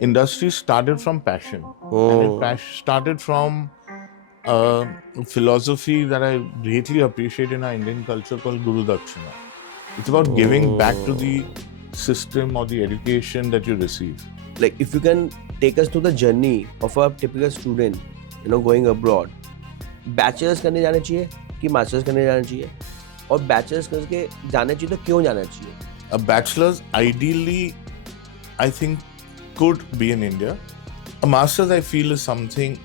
industry started from passion, and it Oh. started from a philosophy that I greatly appreciate in our Indian culture called Guru Dakshina. It's about giving back to the Oh. system or the education that you receive. Like if you can take us to the journey of a typical student, going abroad, bachelors करने जाना चाहिए कि masters करने जाना चाहिए, और bachelors करके जाना चाहिए तो क्यों जाना चाहिए? A bachelor's ideally, I think, could be in India. A master's, I feel, is something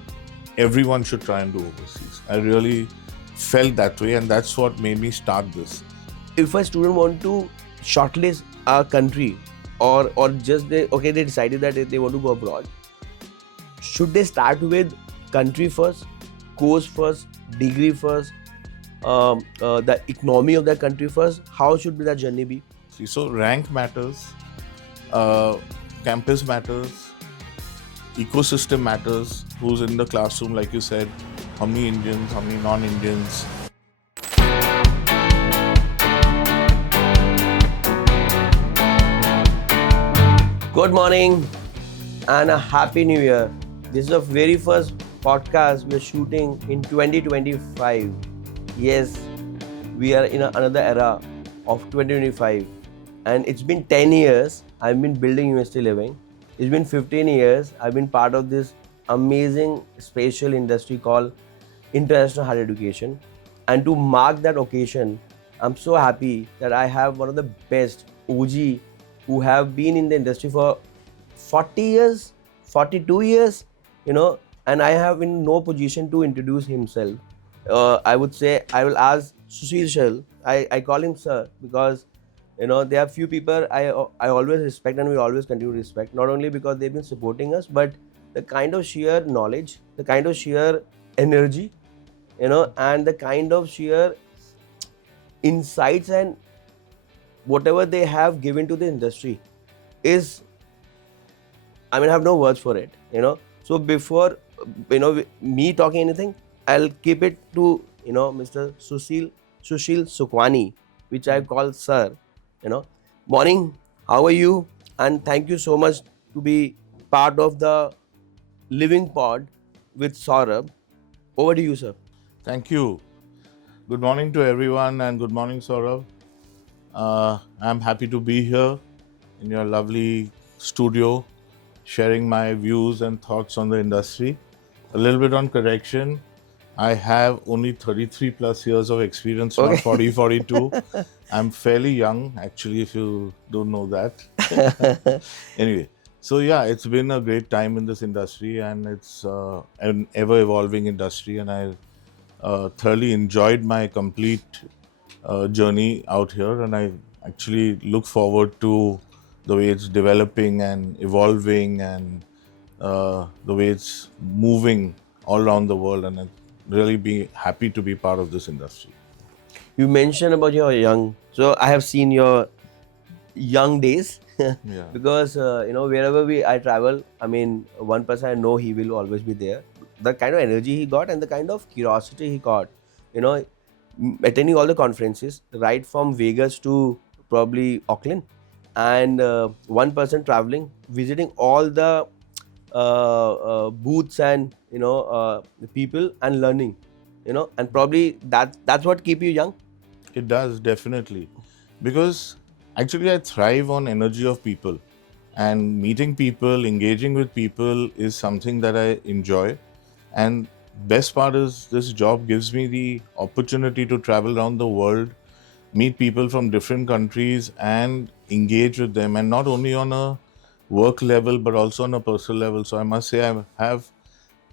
everyone should try and do overseas. I really felt that way, and that's what made me start this. If a student want to shortlist a country, or just they decided that they want to go abroad, should they start with country first, course first, degree first, the economy of that country first? How should that journey be? So, rank matters, uh, campus matters, ecosystem matters, who's in the classroom, like you said, how many Indians, how many non Indians. Good morning and a happy new year. This is the very first podcast we're shooting in 2025. Yes, we are in another era of 2025, and it's been 10 years I've been building University Living. It's been 15 years I've been part of this amazing special industry called international higher education. And to mark that occasion, I'm so happy that I have one of the best OG who have been in the industry for 40 years, 42 years, and I have in no position to introduce himself. I would say I will ask Sushil. I call him sir because there are few people I always respect and we always continue to respect, not only because they've been supporting us, but the kind of sheer knowledge, the kind of sheer energy, and the kind of sheer insights and whatever they have given to the industry is, I have no words for it. So before me talking anything, I'll keep it to Mr. Sushil Sukhwani, which I call sir. Morning, how are you? And thank you so much to be part of the Living Pod with Saurabh. Over to you, sir. Thank you. Good morning to everyone, and good morning, Saurabh. I'm happy to be here in your lovely studio, sharing my views and thoughts on the industry. A little bit on correction. I have only 33 plus years of experience, not 40, 42. I'm fairly young, actually, if you don't know that. Anyway, so yeah, it's been a great time in this industry, and it's an ever evolving industry, and I thoroughly enjoyed my complete journey out here, and I actually look forward to the way it's developing and evolving, and the way it's moving all around the world, and I'd really be happy to be part of this industry. You mentioned about your young, so I have seen your young days. Yeah. Because wherever I travel, one person I know he will always be there. The kind of energy he got and the kind of curiosity he got, you know attending all the conferences right from Vegas to probably Auckland, and one person traveling, visiting all the booths and the people and learning, and probably that's what keep you young. It does, definitely. Because actually, I thrive on energy of people. And meeting people, engaging with people is something that I enjoy. And best part is this job gives me the opportunity to travel around the world, meet people from different countries and engage with them. And not only on a work level, but also on a personal level. So I must say I have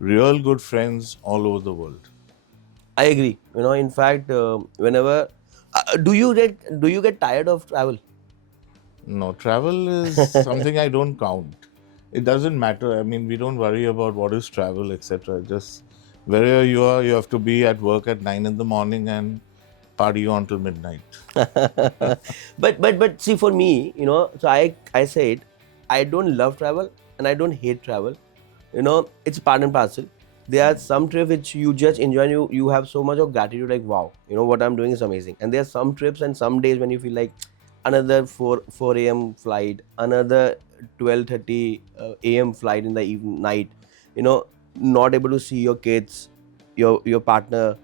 real good friends all over the world. I agree. In fact, whenever do you get tired of travel? No, travel is something I don't count. It doesn't matter. I mean, we don't worry about what is travel, etc. Just wherever you are, you have to be at work at 9 in the morning and party on till midnight. but see, for me, so I said I don't love travel and I don't hate travel. It's part and parcel. There are some trips which you just enjoy, and you have so much of gratitude, like wow, what I'm doing is amazing. And there are some trips and some days when you feel like another 4 a.m. flight, another 12:30 a.m. flight in the night, you know, not able to see your kids, your partner,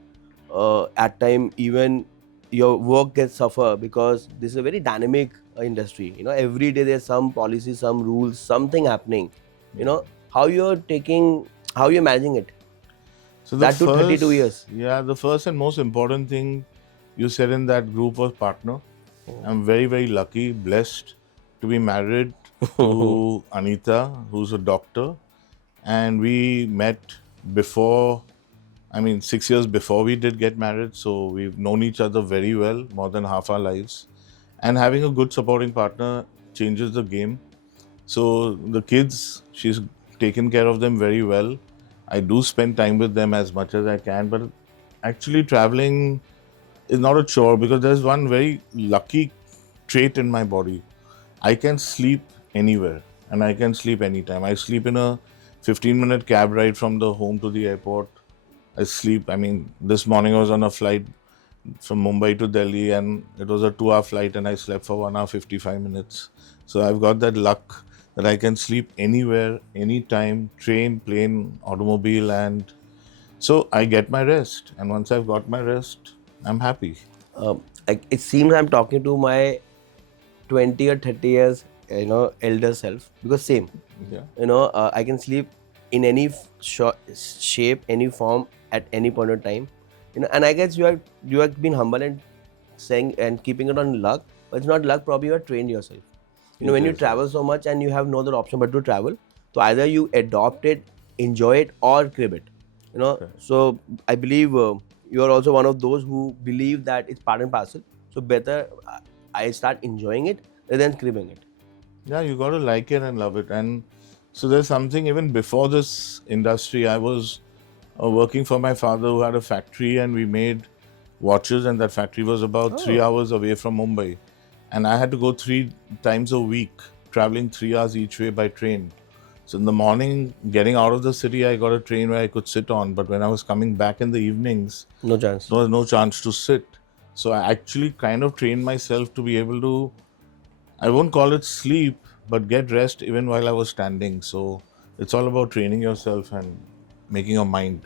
at time even your work gets suffer, because this is a very dynamic industry. You know, every day there's some policy, some rules, something happening. You know, how you're managing it, So the that to 32 first, years. yeah, the first and most important thing you said in that group was partner. I'm very, very lucky, blessed to be married to Anita, who's a doctor. And we met before, 6 years before we did get married. So we've known each other very well, more than half our lives. And having a good supporting partner changes the game. So the kids, she's taken care of them very well. I do spend time with them as much as I can, but actually traveling is not a chore because there's one very lucky trait in my body. I can sleep anywhere and I can sleep anytime. I sleep in a 15-minute cab ride from the home to the airport. I sleep, this morning I was on a flight from Mumbai to Delhi and it was a 2-hour flight and I slept for 1 hour 55 minutes. So I've got that luck that I can sleep anywhere, anytime, train, plane, automobile, and so I get my rest. And once I've got my rest, I'm happy. It seems I'm talking to my 20 or 30 years, elder self, because same, Yeah. I can sleep in any shape, any form, at any point of time. And I guess you have been humble and saying and keeping it on luck, but it's not luck. Probably you have trained yourself. It When you is, travel yes. so much and you have no other option but to travel, so either you adopt it, enjoy it, or crib it. Okay. So I believe you are also one of those who believe that it's part and parcel. So better I start enjoying it rather than cribbing it. Yeah, you got to like it and love it. And so there's something even before this industry, I was working for my father who had a factory and we made watches, and that factory was about 3 hours away from Mumbai. And I had to go 3 times a week, traveling 3 hours each way by train. So in the morning, getting out of the city, I got a train where I could sit on. But when I was coming back in the evenings, No chance. there was no chance to sit. So I actually kind of trained myself to be able to, I won't call it sleep, but get rest even while I was standing. So it's all about training yourself and making your mind.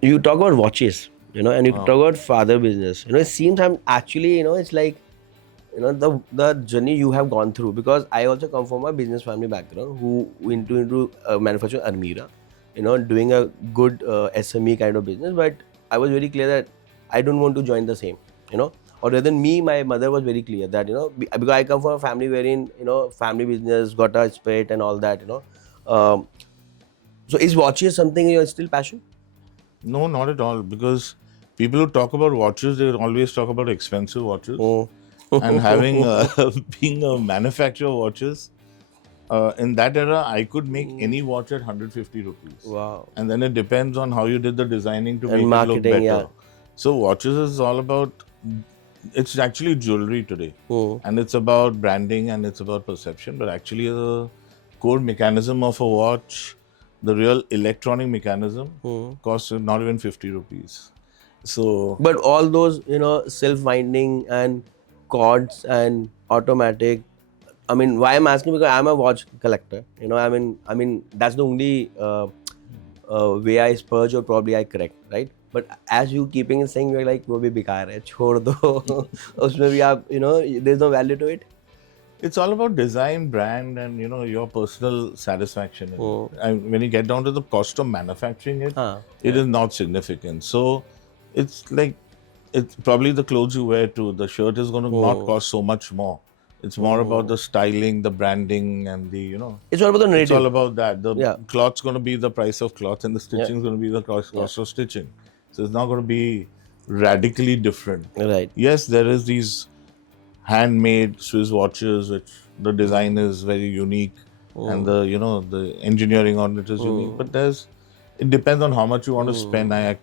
You talk about watches, and you talk Wow. about father business. It seems I'm actually, it's like, the journey you have gone through, because I also come from a business family background who into manufacturing Almira, doing a good SME kind of business. But I was very clear that I don't want to join the same, or rather than me, my mother was very clear that, because I come from a family wherein, family business got a spirit and all that. Um, so is watches something you're still passion? No, not at all. Because people who talk about watches, they always talk about expensive watches. Oh. And having being a manufacturer of watches, in that era, I could make any watch at 150 rupees. Wow. And then it depends on how you did the designing to And make it look marketing, better. yeah. So watches is all about, it's actually jewelry today. Hmm. And it's about branding and it's about perception. But actually, the core mechanism of a watch, the real electronic mechanism, costs not even 50 rupees. So, But all those, self-winding and cords and automatic. I mean, why I'm asking, because I'm a watch collector. That's the only way I spurge or probably I correct, right? But as you keeping it saying, you're like, वो भी बेकार है, छोड़ दो. उसमें भी आप, there's no value to it. it's all about design, brand, and your personal satisfaction in it. And when you get down to the cost of manufacturing it, it is not significant. So it's like it's probably the clothes you wear too. The shirt is going to not cost so much more. It's more about the styling, the branding, and the It's all about the It's all narrative. about that. The Yeah. cloth's going to be the price of cloth, and the stitching is going to be the cost of stitching. So it's not going to be radically different. Right. Yes, there is these handmade Swiss watches, which the design is very unique, and the engineering on it is unique. But it depends on how much you want to spend. I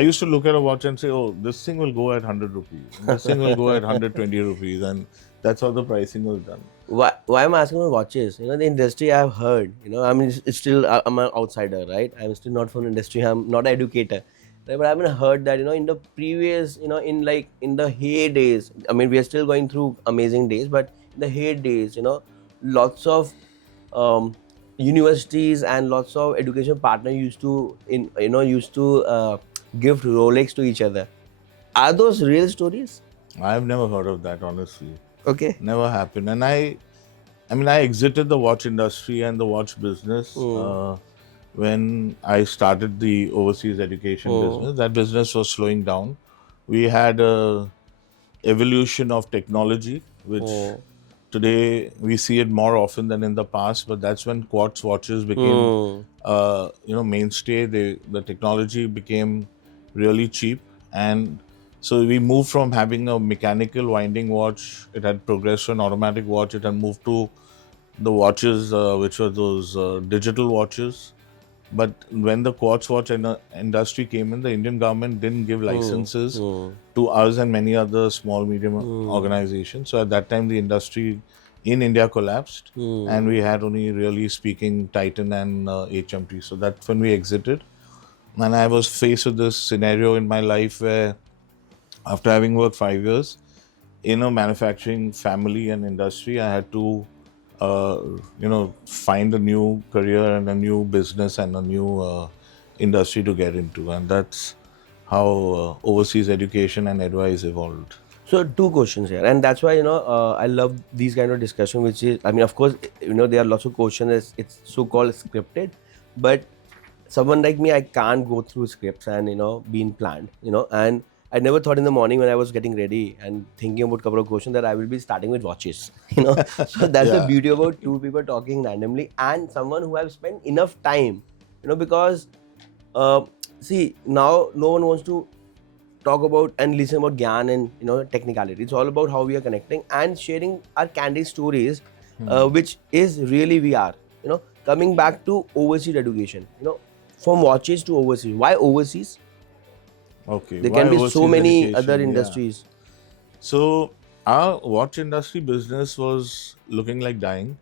used to look at a watch and say, oh, this thing will go at 100 rupees, and this thing will go at 120 rupees, and that's how the pricing was done. Why I'm asking about watches? The industry I've heard, it's still, I'm an outsider, right? I'm still not from industry. I'm not an educator. Right, but I haven't heard that, in the previous, in the heydays. I mean, we are still going through amazing days, but in the heydays, lots of universities and lots of education partners used to give Rolex to each other. Are those real stories? I've never heard of that, honestly. Okay. Never happened. And I mean, I exited the watch industry and the watch business Mm. when I started the overseas education Mm. business. That business was slowing down. We had a evolution of technology, which Mm. today we see it more often than in the past. But that's when quartz watches became, Mm. mainstay. The technology became really cheap, and so we moved from having a mechanical winding watch. It had progressed to an automatic watch. It had moved to the watches, which were those digital watches. But when the quartz watch industry came in, the Indian government didn't give Mm. licenses Mm. to us and many other small, medium Mm. organizations. So at that time, the industry in India collapsed, and we Mm. had only really speaking Titan and HMT. So that's when we exited. And I was faced with this scenario in my life where, after having worked 5 years in a manufacturing family and industry, I had to, find a new career and a new business and a new industry to get into, and that's how overseas education and advice evolved. So two questions here, and that's why I love these kind of discussion. Which is, I mean, of course, there are lots of questions. It's so-called scripted, but someone like me, I can't go through scripts and being planned. And I never thought in the morning when I was getting ready and thinking about couple of questions that I will be starting with watches. So that's the Yeah. beauty about two people talking randomly and someone who have spent enough time. Because uh, see, now no one wants to talk about and listen about gyan and technicality. It's all about how we are connecting and sharing our candid stories, which is really we are. Coming back to overseas education. From watches to overseas. Why overseas? Okay. There Why can be so overseas many other education? Yeah. industries. So our watch industry business was looking like dying,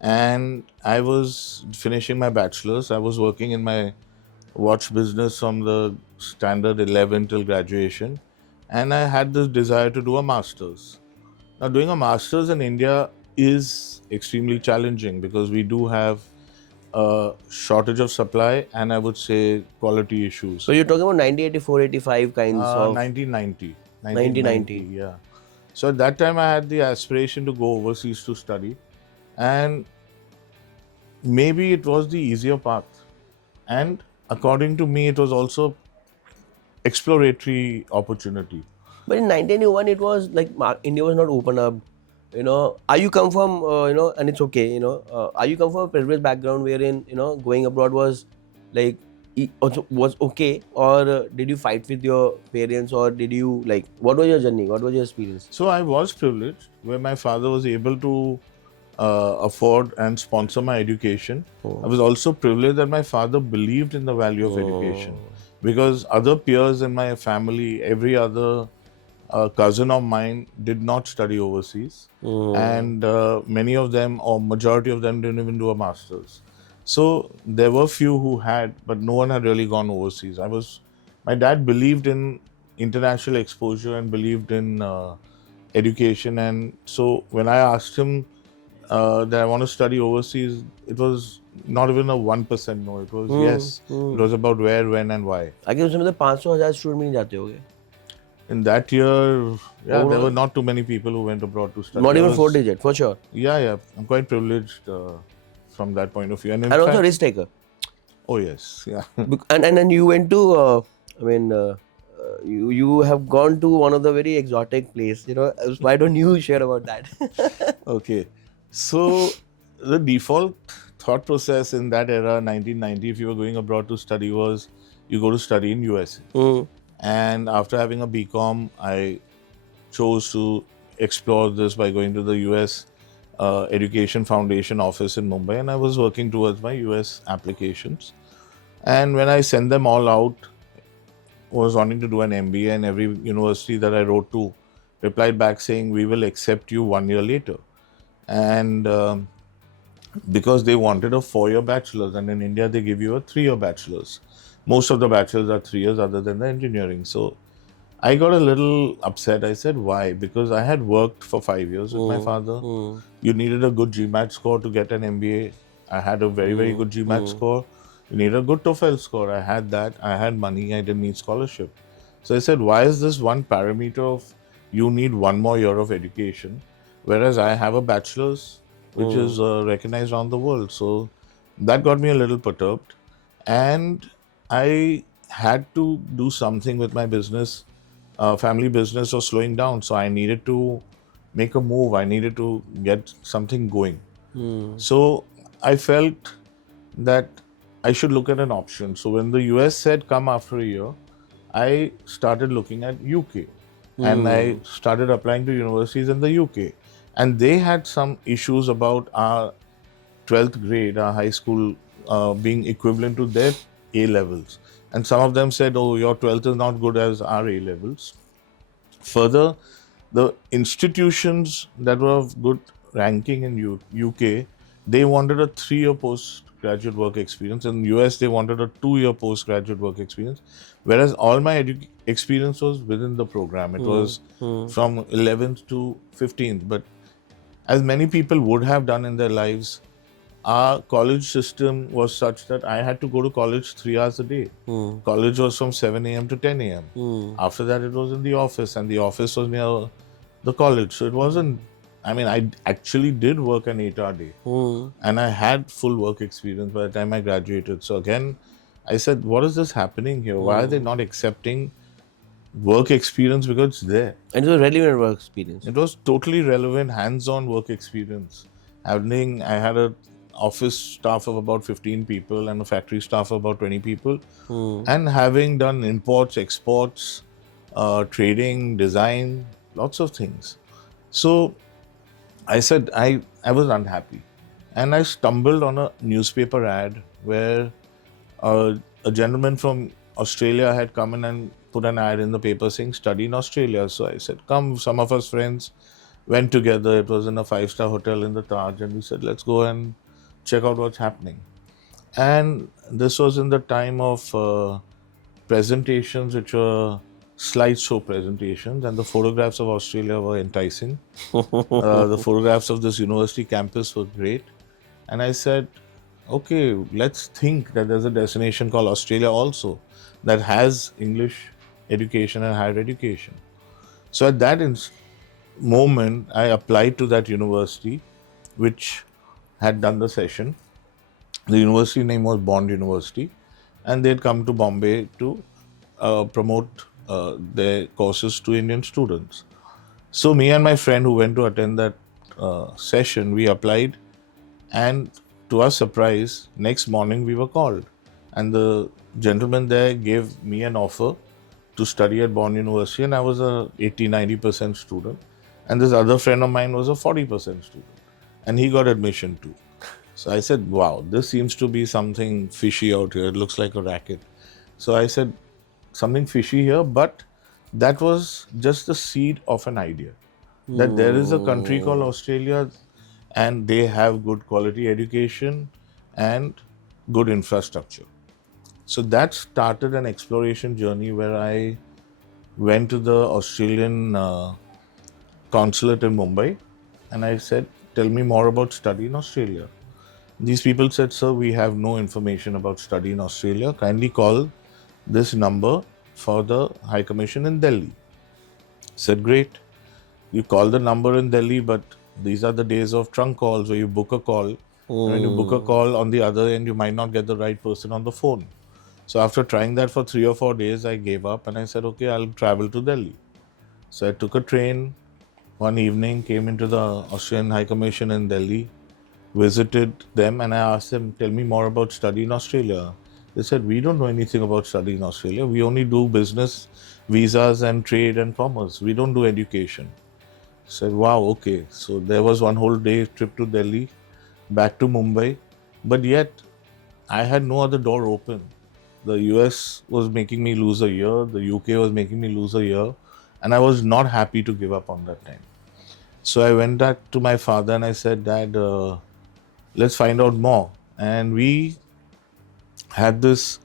and I was finishing my bachelor's. I was working in my watch business from the standard 11 till graduation, and I had this desire to do a master's. Now, doing a master's in India is extremely challenging because we do have a shortage of supply and, I would say, quality So issues. you're talking about 1984, 85 kinds of 1990, 1990, 1990. yeah. So at that time, I had the aspiration to go overseas to study, and maybe it was the easier path. And according to me, it was also exploratory opportunity. But in 1981, it was like India was not open up. Are you come from and it's okay. Are you come from a privileged background wherein going abroad was like also was okay, or did you fight with your parents, or did you like what was your journey? What was your experience? So I was privileged where my father was able to afford and sponsor my education. I Oh. was also privileged that my father believed in the value of education, Oh. because other peers in my family, every other cousin of mine did not study overseas, Oh. and many of them, or majority of them, didn't even do a master's. So there were few who had, but no one had really gone overseas. My dad believed in international exposure and believed in education, and so when I asked him that I want to study overseas, it was not even a 1% no. It was yes. It was about where, when, and why. आगे उसमें तो 500,000 student भी नहीं जाते होंगे. In that year, yeah, there were Overall, not too many people who went abroad to study. not I even four was, digit for sure. yeah, I'm quite privileged from that point of view. And in And also fact, risk taker. oh yes, yeah. And then you went to I mean you have gone to one of the very exotic place. Why don't you share about that? Okay. So the default thought process in that era, 1990, if you were going abroad to study, was you go to study in USA. Mm. And after having a BCom, I chose to explore this by going to the US Education Foundation office in Mumbai, and I was working towards my US applications. And when I sent them all out, was wanting to do an MBA, and every university that I wrote to replied back saying, "We will accept you 1 year later." And because they wanted a 4 year bachelor's, and in India they give you a 3 year bachelor's. Most of the bachelors are 3 years other than the engineering. So I got a little upset. I said, why? Because I had worked for 5 years with my Hmm. father. Hmm. You needed a good GMAT score to get an MBA. I had a very, very Hmm. good GMAT Hmm. score. You need a good TOEFL score. I had that. I had money. I didn't need scholarship. So I said, why is this one parameter of you need one more year of education, whereas I have a bachelor's which Hmm. is recognized around the world? So that got me a little perturbed. And I had to do something with my business. Family business was slowing down. So I needed to make a move. I needed to get something going. Hmm. So I felt that I should look at an option. So when the US said come after a year, I started looking at UK and I Hmm. started applying to universities in the UK. And they had some issues about our 12th grade, our high school, being equivalent to their A levels. And some of them said, oh, your 12th is not good as our A levels. Further, the institutions that were of good ranking in UK, they wanted a 3 year postgraduate work experience. In US, they wanted a 2 year postgraduate work experience. Whereas all my experience was within the program. It Hmm. was Hmm. from 11th to 15th. But as many people would have done in their lives, our college system was such that I had to go to college 3 hours a day. Hmm. College was from 7 a.m. to 10 a.m. Hmm. After that, it was in the office, and the office was near the college. So it wasn't, I mean, I actually did work an 8 hour day, Hmm. and I had full work experience by the time I graduated. So again, I said, what is this happening here? Why are they Hmm. not accepting work experience because it's there? And it was a relevant work experience. It was totally relevant, hands-on work experience. I had a office staff of about 15 people and a factory staff of about 20 people. Hmm. And having done imports, exports, trading, design, lots of things. So I said I was unhappy. And I stumbled on a newspaper ad where a gentleman from Australia had come in and put an ad in the paper saying study in Australia. So I said, come, some of us friends went together. It was in a 5 star hotel in the Taj, and we said, let's go and check out what's happening. And this was in the time of presentations, which were slideshow presentations, and the photographs of Australia were enticing. The photographs of this university campus were great. And I said, okay, let's think that there's a destination called Australia also that has English education and higher education. So at that moment, I applied to that university, which had done the session. The university name was Bond University, and they'd come to Bombay to promote their courses to Indian students. So me and my friend who went to attend that session, we applied, and to our surprise, next morning we were called, and the gentleman there gave me an offer to study at Bond University, and I was a 80-90% student, and this other friend of mine was a 40% student, and he got admission too. So I said, wow, this seems to be something fishy out here. It looks like a racket. So I said, something fishy here, but that was just the seed of an idea that there is a country called Hmm. Australia and they have good quality education and good infrastructure. So that started an exploration journey where I went to the Australian consulate in Mumbai and I said, tell me more about study in Australia. These people said, sir, we have no information about study in Australia. Kindly call this number for the High Commission in Delhi. Said, great. You call the number in Delhi, but these are the days of trunk calls where you book a call. And when you book a Hmm. call on the other end, you might not get the right person on the phone. So after trying that for 3 or 4 days, I gave up and I said, okay, I'll travel to Delhi. So I took a train one evening, came into the Australian High Commission in Delhi, visited them, and I asked them, tell me more about study in Australia. They said, we don't know anything about study in Australia. We only do business, visas, and trade and commerce. We don't do education. Said, wow, okay. So there was one whole day trip to Delhi, back to Mumbai. But yet, I had no other door open. The US was making me lose a year, the UK was making me lose a year, and I was not happy to give up on that time. So I went back to my father and I said, Dad, let's find out more. And we had this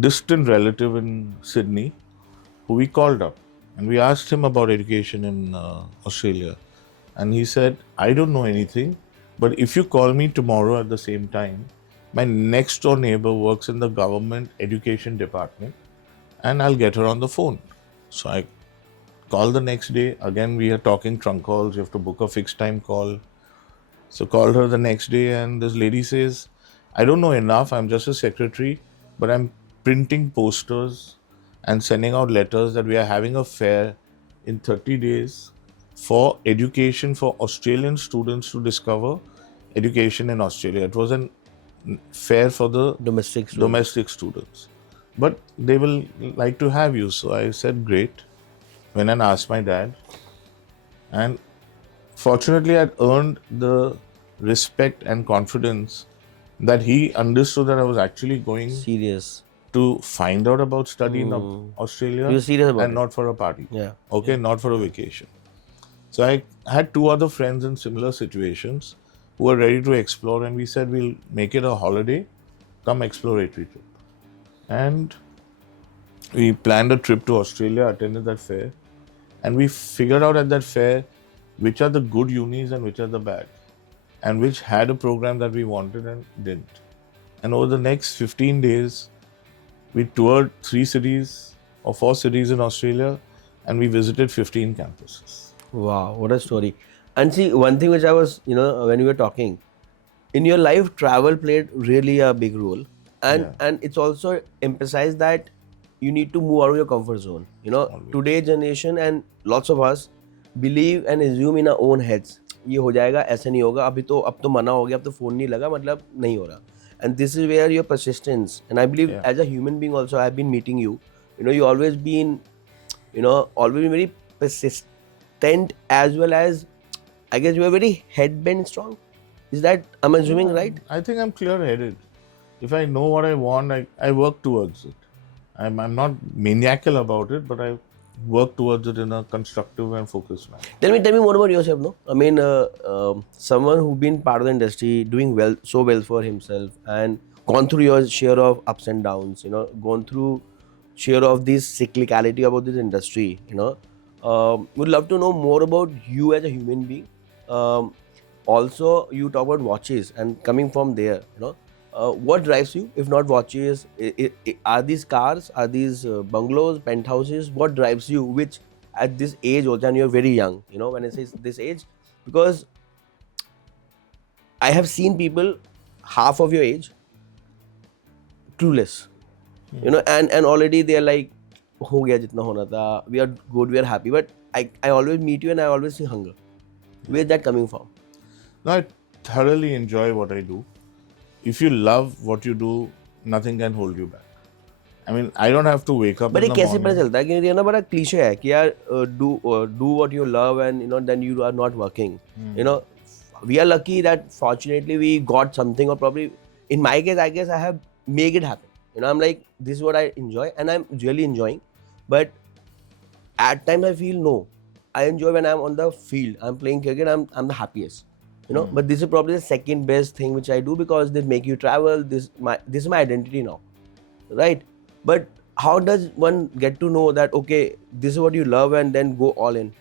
distant relative in Sydney who we called up and we asked him about education in Australia. And he said, I don't know anything, but if you call me tomorrow at the same time, my next door neighbor works in the government education department and I'll get her on the phone. So I called the next day. Again, we are talking trunk calls. You have to book a fixed time call. So called her the next day and this lady says, I don't know enough. I'm just a secretary, but I'm printing posters and sending out letters that we are having a fair in 30 days for education for Australian students to discover education in Australia. It was a fair for the domestic students. But they will like to have you. So I said, great. Went and asked my dad. And fortunately, I'd earned the respect and confidence that he understood that I was actually going Serious. to find out about study in Australia You're serious about and it? not for a party. Yeah. Okay, not for a vacation. So I had two other friends in similar situations who were ready to explore, and we said we'll make it a holiday, come exploratory trip. And we planned a trip to Australia, attended that fair, and we figured out at that fair which are the good unis and which are the bad, and which had a program that we wanted and didn't. And over the next 15 days, we toured 3 cities or 4 cities in Australia, and we visited 15 campuses. Wow, what a story. And see, one thing which I was, when we were talking, in your life, travel played really a big role. And it's also emphasized that you need to move out of your comfort zone. Today's generation and lots of us believe and assume in our own heads. ये हो जाएगा, ऐसे नहीं होगा, अब तो मना हो गया, अब तो फोन नहीं लगा, मतलब नहीं हो रहा. And this is where your persistence, and I believe as a human being also, I've been meeting you. You always been, always been very persistent, as well as, I guess you are very head-bent strong. Is that, I'm assuming, right? I think I'm clear-headed. If I know what I want, I work towards it. I'm not maniacal about it, but I work towards it in a constructive and focused manner. Tell me more about yourself, no? I mean, someone who's been part of the industry, doing so well for himself, and gone through your share of ups and downs, gone through share of this cyclicality about this industry, would love to know more about you as a human being. Also, you talk about watches, and coming from there, what drives you? If not watches, are these cars? Are these bungalows, penthouses? What drives you? Which at this age, also, and you're very young. When I say this age, because I have seen people half of your age, clueless. And already they are like, हो गया जितना होना था. We are good. We are happy. But I always meet you and I always see hunger. Where is that coming from? No, I thoroughly enjoy what I do. If you love what you do, nothing can hold you back. I mean, I don't have to wake up But in the कैसे morning. पता चलता है कि बड़ा cliché है कि यार do what you love and then you are not working. We are lucky that fortunately we got something, or probably in my case, I guess I have make it happen. I'm like, this is what I enjoy and I'm really enjoying. But at times I feel no, I enjoy when I'm on the field, I'm playing cricket, I'm the happiest. But this is probably the second best thing which I do, because they make you travel. This is my identity now, right? But how does one get to know that, okay, this is what you love, and then go all in?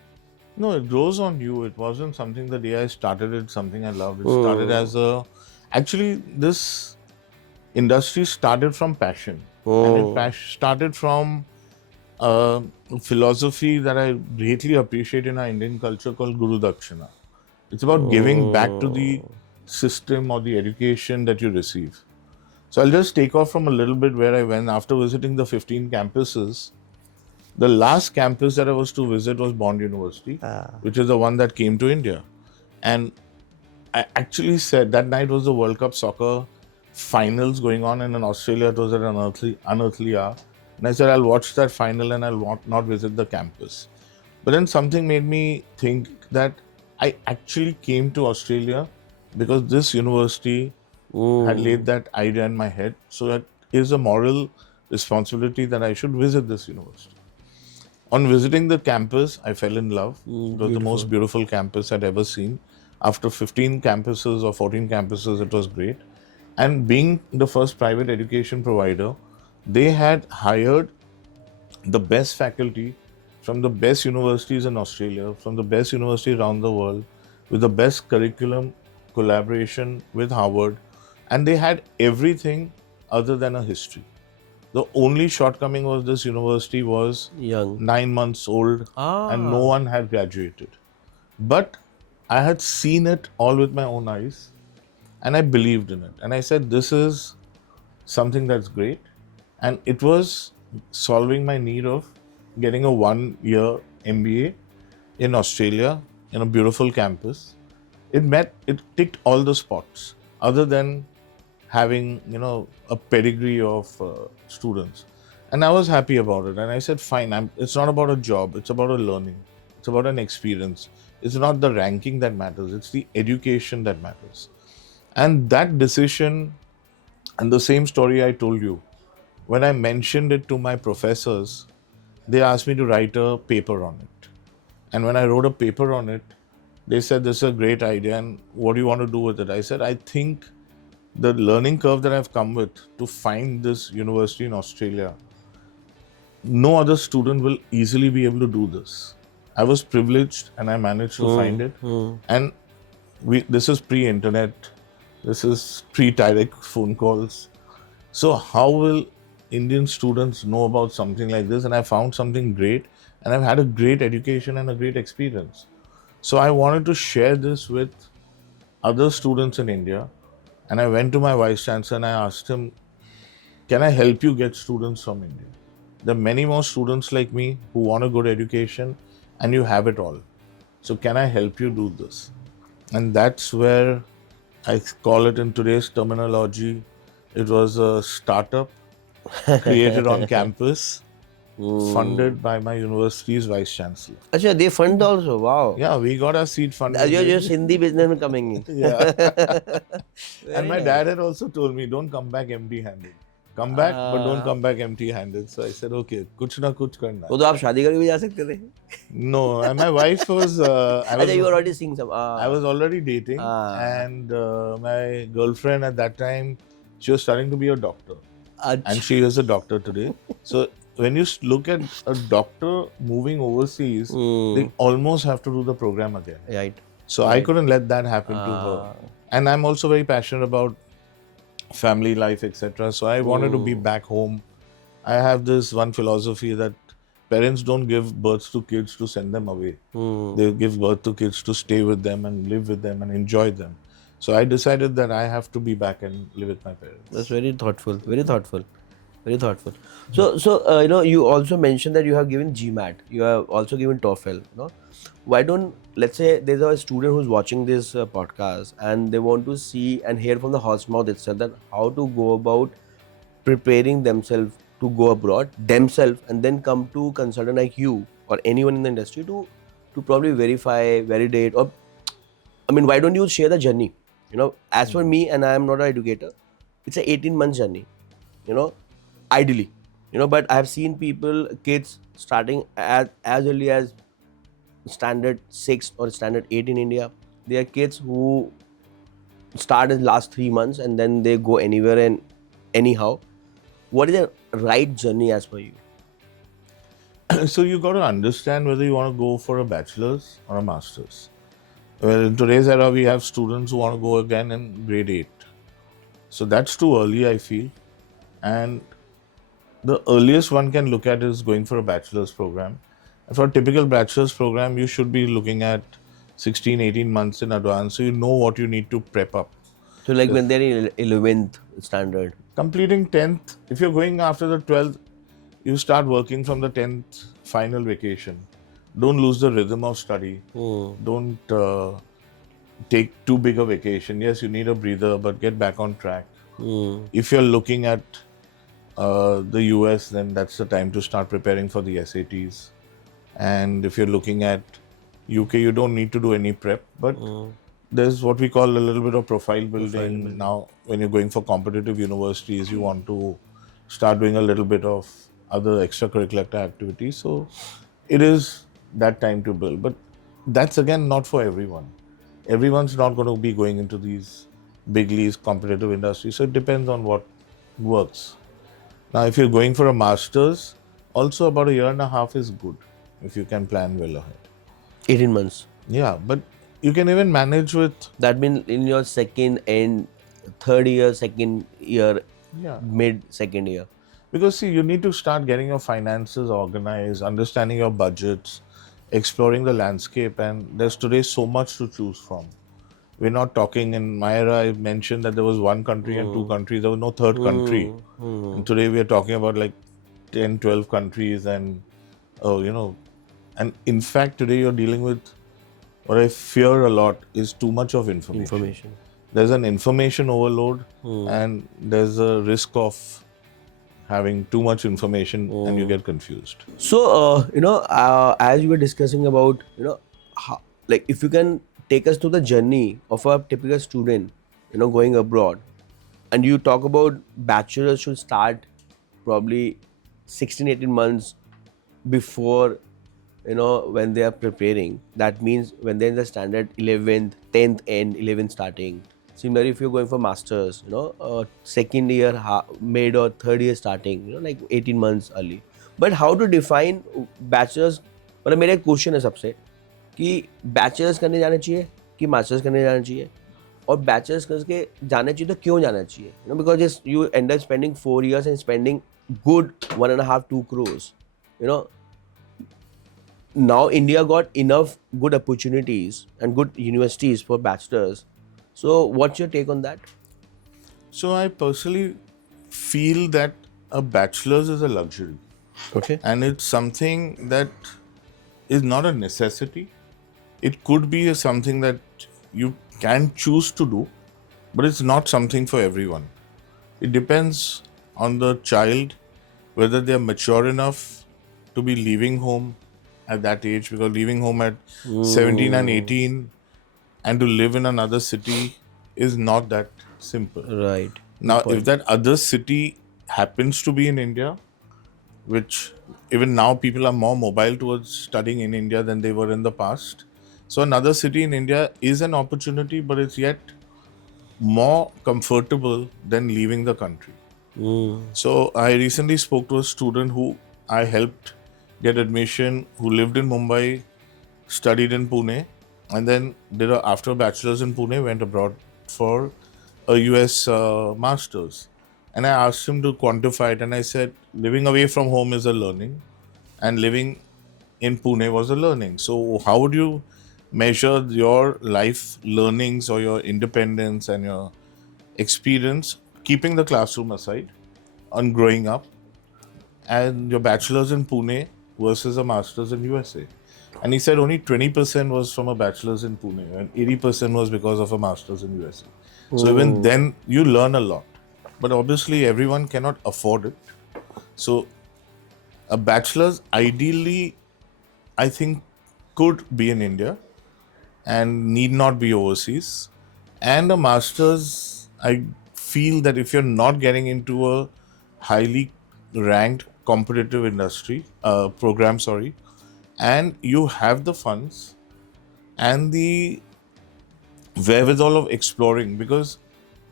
No, it grows on you. It wasn't something the day I started it, something I loved. It started as actually, this industry started from passion. And it started from a philosophy that I greatly appreciate in our Indian culture called Guru Dakshina. It's about giving back to the system or the education that you receive. So I'll just take off from a little bit where I went after visiting the 15 campuses. The last campus that I was to visit was Bond University, which is the one that came to India. And I actually said that night was the World Cup soccer finals going on, and in Australia it was at an unearthly hour. And I said, I'll watch that final and I'll not visit the campus. But then something made me think that I actually came to Australia because this university had laid that idea in my head. So that is a moral responsibility that I should visit this university. On visiting the campus, I fell in love. It was the most beautiful campus I'd ever seen. After 15 campuses or 14 campuses, it was great. And being the first private education provider, They had hired the best faculty from the best universities in Australia, from the best universities around the world, with the best curriculum, collaboration with Harvard, and they had everything other than a history. The only shortcoming was this university was Young. 9 months old and no Ah. one had graduated. But I had seen it all with my own eyes and I believed in it. And I said, this is something that's great. And it was solving my need of getting a 1 year MBA in Australia in a beautiful campus. It ticked all the spots other than having, a pedigree of students. And I was happy about it. And I said, fine, it's not about a job, it's about a learning, it's about an experience. It's not the ranking that matters, it's the education that matters. And that decision, and the same story I told you, when I mentioned it to my professors, they asked me to write a paper on it. And when I wrote a paper on it, they said, this is a great idea. And what do you want to do with it? I said, I think the learning curve that I've come with to find this university in Australia, no other student will easily be able to do this. I was privileged and I managed to find it. And this is pre-internet, this is pre-direct phone calls. So how will Indian students know about something like this? And I found something great and I've had a great education and a great experience. So I wanted to share this with other students in India. And I went to my vice chancellor and I asked him, can I help you get students from India? There are many more students like me who want a good education and you have it all. So can I help you do this? And that's where I call it in today's terminology, it was a startup created on campus, funded by my university's vice chancellor. Achha, they fund also. Wow. Yeah, we got our seed funded. You're just Hindi business mein coming in. Yeah. Very And my nice. dad had also told me, don't come back empty-handed. Come back, but don't come back empty-handed. So I said, okay, kuch na kuch karna. वो तो आप शादी करके भी जा सकते थे. No, and my wife was. अच्छा, you were already seeing some. I was already dating, and my girlfriend at that time, she was starting to be a doctor, and she is a doctor today. So when you look at a doctor moving overseas, they almost have to do the program again. Right. So I couldn't let that happen to her. And I'm also very passionate about family life, etc. So I wanted to be back home. I have this one philosophy that parents don't give birth to kids to send them away. They give birth to kids to stay with them and live with them and enjoy them. So I decided that I have to be back and live with my parents. That's very thoughtful. Very thoughtful. Very thoughtful. So you also mentioned that you have given GMAT. You have also given TOEFL. Why don't, let's say there's a student who's watching this podcast and they want to see and hear from the horse's mouth itself that how to go about preparing themselves to go abroad themselves and then come to consultant like you or anyone in the industry to probably verify, validate, or I mean, why don't you share the journey? As for me, and I am not an educator, it's an 18-month journey, ideally, but I have seen kids starting as early as standard 6 or standard 8 in India. There are kids who start in last 3 months and then they go anywhere and anyhow. What is the right journey as per you? So you got to understand whether you want to go for a bachelor's or a master's. Well, in today's era, we have students who want to go again in grade 8. So that's too early, I feel. And the earliest one can look at is going for a bachelor's program. And for a typical bachelor's program, you should be looking at 16, 18 months in advance. So you know what you need to prep up. So like when they're in 11th standard. Completing 10th, if you're going after the 12th, you start working from the 10th final vacation. Don't lose the rhythm of study. Don't take too big a vacation. Yes, you need a breather, but get back on track. If you're looking at the US, then that's the time to start preparing for the SATs. And if you're looking at UK, you don't need to do any prep, but there's what we call a little bit of profile building. Now, when you're going for competitive universities, you want to start doing a little bit of other extracurricular activities. So it is that time to build. But that's again not for everyone. Everyone's not going to be going into these big leagues competitive industries. So it depends on what works. Now, if you're going for a master's, also about a year and a half is good if you can plan well ahead. 18 months. Yeah, but you can even manage with, That means in your second and third year, second year, yeah. mid second year. Because see, you need to start getting your finances organized, understanding your budgets, exploring the landscape, and there's today so much to choose from. We're not talking in my era, I mentioned that there was one country and two countries, there was no third country. And today we are talking about like 10, 12 countries, and and in fact, today you're dealing with what I fear a lot is too much of information. There's an information overload, and there's a risk of having too much information and you get confused. So, as you were discussing about, how, like if you can take us to the journey of a typical student, going abroad, and you talk about bachelor's should start probably 16, 18 months before, when they are preparing. That means when they're in the standard 11th, 10th and 11th starting. Similarly, if you're going for masters, second year, mid or third year starting, like 18 months early. But how to define bachelor's? मतलब मेरा एक question है सबसे कि bachelors करने जाना चाहिए कि मास्टर्स करने जाना चाहिए, और बैचलर्स करके जाना चाहिए तो क्यों जाना चाहिए? Because you end up spending 4 years and spending good 1.5-2 crores. Now India got enough good opportunities and good universities for bachelors. So what's your take on that? So I personally feel that a bachelor's is a luxury. Okay. And it's something that is not a necessity. It could be something that you can choose to do, but it's not something for everyone. It depends on the child, whether they're mature enough to be leaving home at that age, because leaving home at 17 and 18 and to live in another city is not that simple. Right. Now, if that other city happens to be in India, which even now people are more mobile towards studying in India than they were in the past. So another city in India is an opportunity, but it's yet more comfortable than leaving the country. So I recently spoke to a student who I helped get admission, who lived in Mumbai, studied in Pune, and then did after a bachelor's in Pune, went abroad for a US master's. And I asked him to quantify it, and I said, living away from home is a learning, and living in Pune was a learning. So how would you measure your life learnings or your independence and your experience, keeping the classroom aside, on growing up, and your bachelor's in Pune versus a master's in USA? And he said only 20% was from a bachelor's in Pune and 80% was because of a master's in USA. So even then, you learn a lot. But obviously, everyone cannot afford it. So a bachelor's ideally, I think, could be in India and need not be overseas. And a master's, I feel that if you're not getting into a highly ranked competitive industry program, and you have the funds and the wherewithal of exploring, because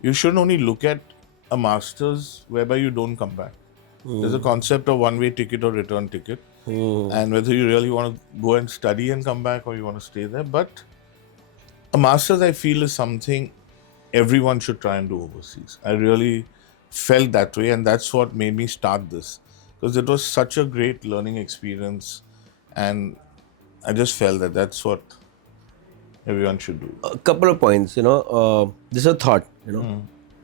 you shouldn't only look at a master's whereby you don't come back. There's a concept of one-way ticket or return ticket, and whether you really want to go and study and come back or you want to stay there. But a master's, I feel, is something everyone should try and do overseas. I really felt that way, and that's what made me start this, because it was such a great learning experience, and I just felt that that's what everyone should do. A couple of points, this is a thought,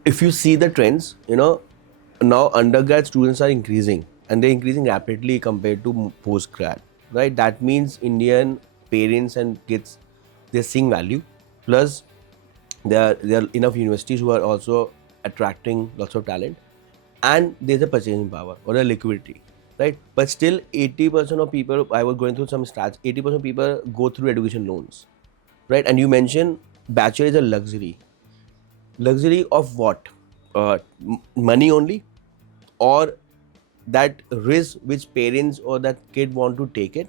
if you see the trends, now undergrad students are increasing and they're increasing rapidly compared to postgrad, right? That means Indian parents and kids, they're seeing value. Plus, there are enough universities who are also attracting lots of talent, and there's a purchasing power or a liquidity, right? But still, 80% of people, I was going through some stats, 80% of people go through education loans, right? And you mentioned bachelor is a luxury. Luxury of what? Money only, or that risk which parents or that kid want to take it?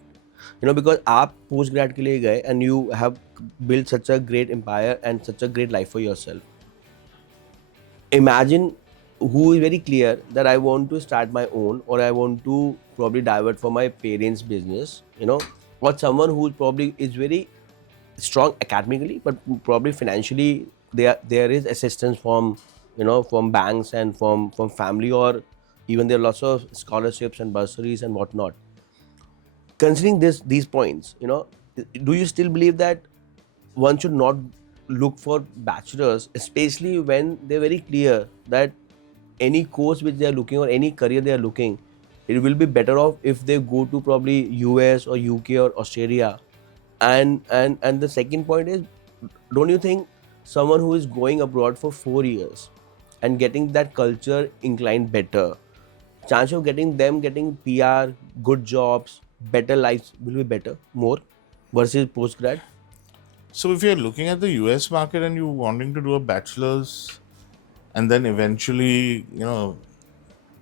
Because आप post grad के लिए गए and you have built such a great empire and such a great life for yourself. Imagine who is very clear that I want to start my own, or I want to probably divert from my parents' business, or someone who probably is very strong academically, but probably financially there is assistance from from banks and from family, or even there are lots of scholarships and bursaries and whatnot. Considering these points, do you still believe that one should not look for bachelors, especially when they're very clear that any course which they are looking or any career they are looking, it will be better off if they go to probably US or UK or Australia? And the second point is, don't you think someone who is going abroad for 4 years and getting that culture inclined better, chance of getting PR, good jobs, better lives will be better, more versus post grad? So if you're looking at the US market and you're wanting to do a bachelor's and then eventually,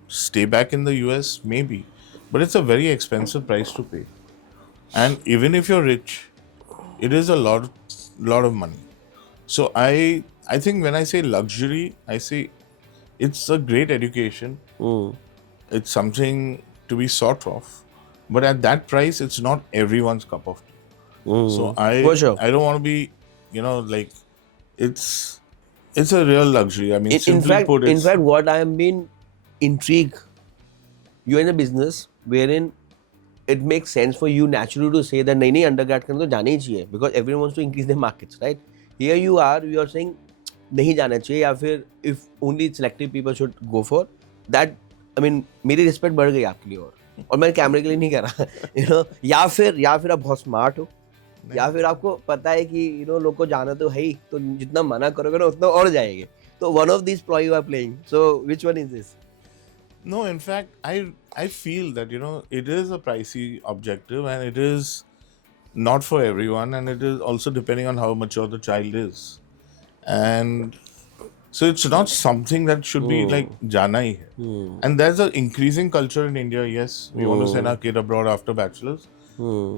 stay back in the US, maybe. But it's a very expensive price to pay. And even if you're rich, it is a lot of money. So I think when I say luxury, I say it's a great education. It's something to be sought of. But at that price, it's not everyone's cup of tea. So For sure. I don't want to be, like it's a real luxury. I mean, In simply fact, put, it's what I am being intrigued, you're in a business wherein it makes sense for you naturally to say that नहीं undergrad करना तो जाना ही चाहिए, because everyone wants to increase their markets, right? Here you are saying नहीं जाना चाहिए, या फिर if only selective people should go for that. I mean, मेरी रिस्पेक्ट बढ़ गई आपके लिए, और मैं कैमरे के लिए नहीं कर रहा या फिर आप बहुत स्मार्ट हो, या फिर आपको पता है कि लोग को जाना तो है ही, तो जितना मना करोगे ना उतना और जाएंगे. तो one of this ploy you are playing, so which one is this? no. In fact, I feel that it is a pricey objective and it is not for everyone, and it is also depending on how mature the child is, and so it's not something that should be like jana hi hai. And there's an increasing culture in India. Yes, we want to send our kid abroad after bachelor's.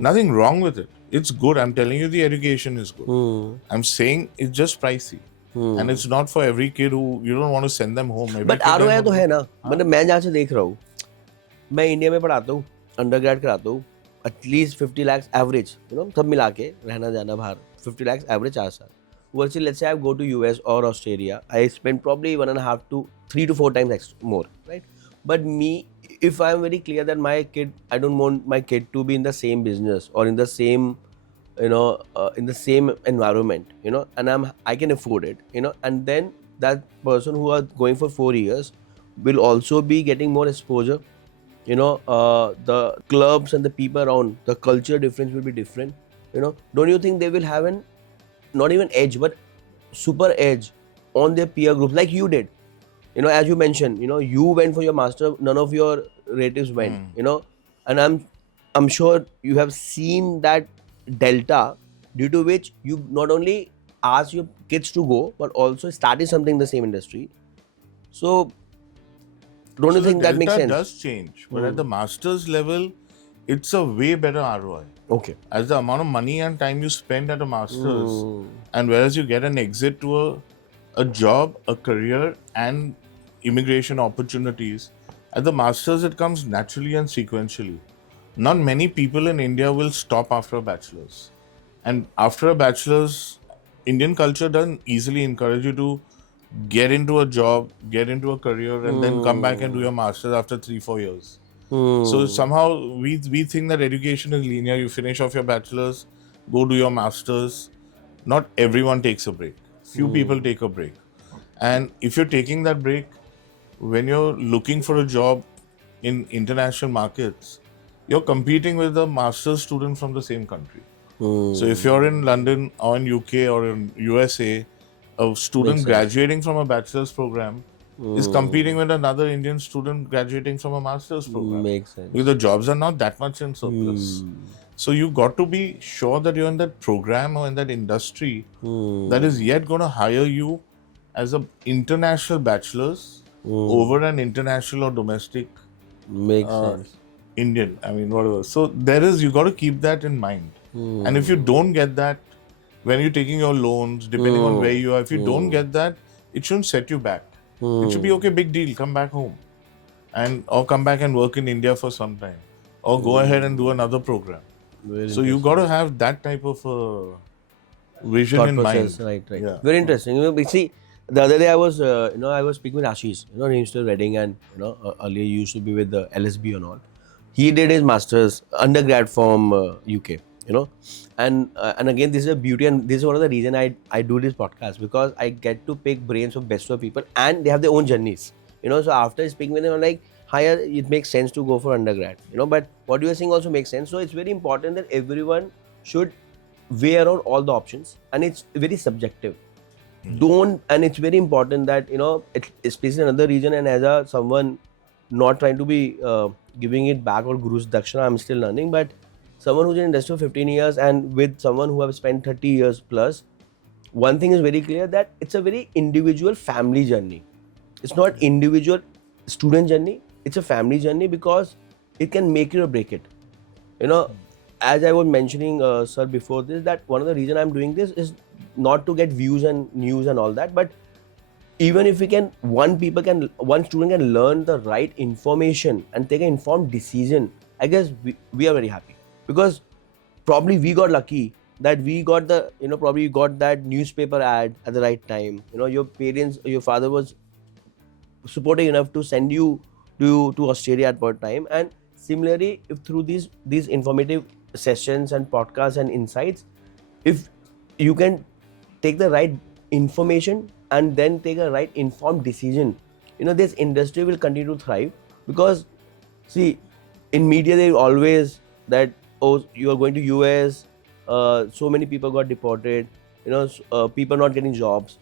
Nothing wrong with it. It's good. I'm telling you, the education is good. I'm saying it's just pricey. And it's not for every kid who you don't want to send them home. But ROI तो है ना. मतलब मैं जहाँ से देख रहा हूँ, मैं इंडिया में पढ़ाता हूँ, अंडरग्रेड कराता हूँ, एटलीस्ट 50 lakhs एवरेज, सब मिला के रहना जाना बाहर 50 lakhs एवरेज 4 साल. Versus let's say I go to US or Australia, I spend probably 1.5 to 3 to 4 times extra, more, right? But me, if I'm very clear that my kid, I don't want my kid to be in the same business or in the same in the same environment, and I can afford it, and then that person who are going for 4 years will also be getting more exposure, the clubs and the people around, the culture difference will be different, don't you think they will have an not even edge but super edge on their peer groups, like you did, as you mentioned, you went for your master, none of your relatives went, and I'm sure you have seen that delta, due to which you not only ask your kids to go but also started something in the same industry. So don't you think that makes sense? Does change, but at the master's level, it's a way better ROI. Okay. As the amount of money and time you spend at a master's, and whereas you get an exit to a job, a career, and immigration opportunities, at the master's it comes naturally and sequentially. Not many people in India will stop after a bachelor's. And after a bachelor's, Indian culture doesn't easily encourage you to get into a job, get into a career, and then come back and do your master's after 3-4 years. So somehow we think that education is linear. You finish off your bachelor's, go do your master's. Not everyone takes a break. Few people take a break. And if you're taking that break, when you're looking for a job in international markets, you're competing with a master's student from the same country. So if you're in London or in UK or in USA, a student graduating from a bachelor's program is competing with another Indian student graduating from a master's program. Makes sense. Because the jobs are not that much in surplus. So you got to be sure that you're in that program or in that industry that is yet going to hire you as an international bachelor's over an international or domestic Makes sense. Indian. I mean, whatever. So you got to keep that in mind. And if you don't get that, when you're taking your loans, depending on where you are, if you don't get that, it shouldn't set you back. It should be okay, big deal, come back home, and or come back and work in India for some time, or go ahead and do another program. Very So you got interesting. to have that type of vision Thought in process, mind. right. Yeah. Very interesting. See, the other day I was, I was speaking with Ashish. He used to Reading, and earlier he used to be with the LSB and all. He did his masters undergrad from UK. And again, this is a beauty, and this is one of the reason I do this podcast, because I get to pick brains of best of people, and they have their own journeys. So after speaking with them, I'm like, higher, it makes sense to go for undergrad. But what you are saying also makes sense. So it's very important that everyone should weigh around all the options, and it's very subjective. Don't, and it's very important that especially in another region, and as a someone not trying to be giving it back or gurus dakshana, I'm still learning, but someone who's in industry for 15 years and with someone who have spent 30 years plus, one thing is very clear, that it's a very individual family journey. It's not individual student journey, it's a family journey, because it can make it or break it. you know as I was mentioning, sir, before this, that one of the reason I'm doing this is not to get views and news and all that, but even if we can, one student can learn the right information and take an informed decision, I guess we are very happy, because probably we got lucky that we got the, probably you got that newspaper ad at the right time. Your parents, your father was supportive enough to send you to Australia at one time. And similarly, if through these informative sessions and podcasts and insights, if you can take the right information and then take a right informed decision, this industry will continue to thrive. Because see, in media they always that, oh, you are going to US, so many people got deported, people not getting jobs.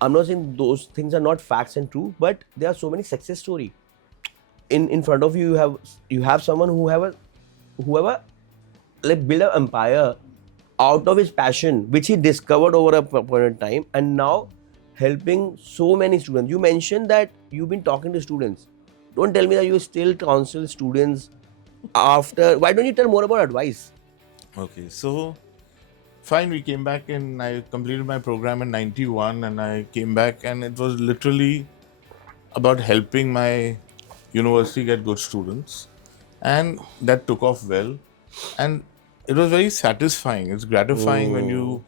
I'm not saying those things are not facts and true, but there are so many success story. In front of you, you have someone who have a like build an empire out of his passion, which he discovered over a point in time, and now helping so many students. You mentioned that you've been talking to students. Don't tell me that you still counsel students after. Why don't you tell more about advice? Okay. So fine, we came back and I completed my program in 91, and I came back, and it was literally about helping my university get good students, and that took off well, and it was very satisfying. It's gratifying when Hmm. you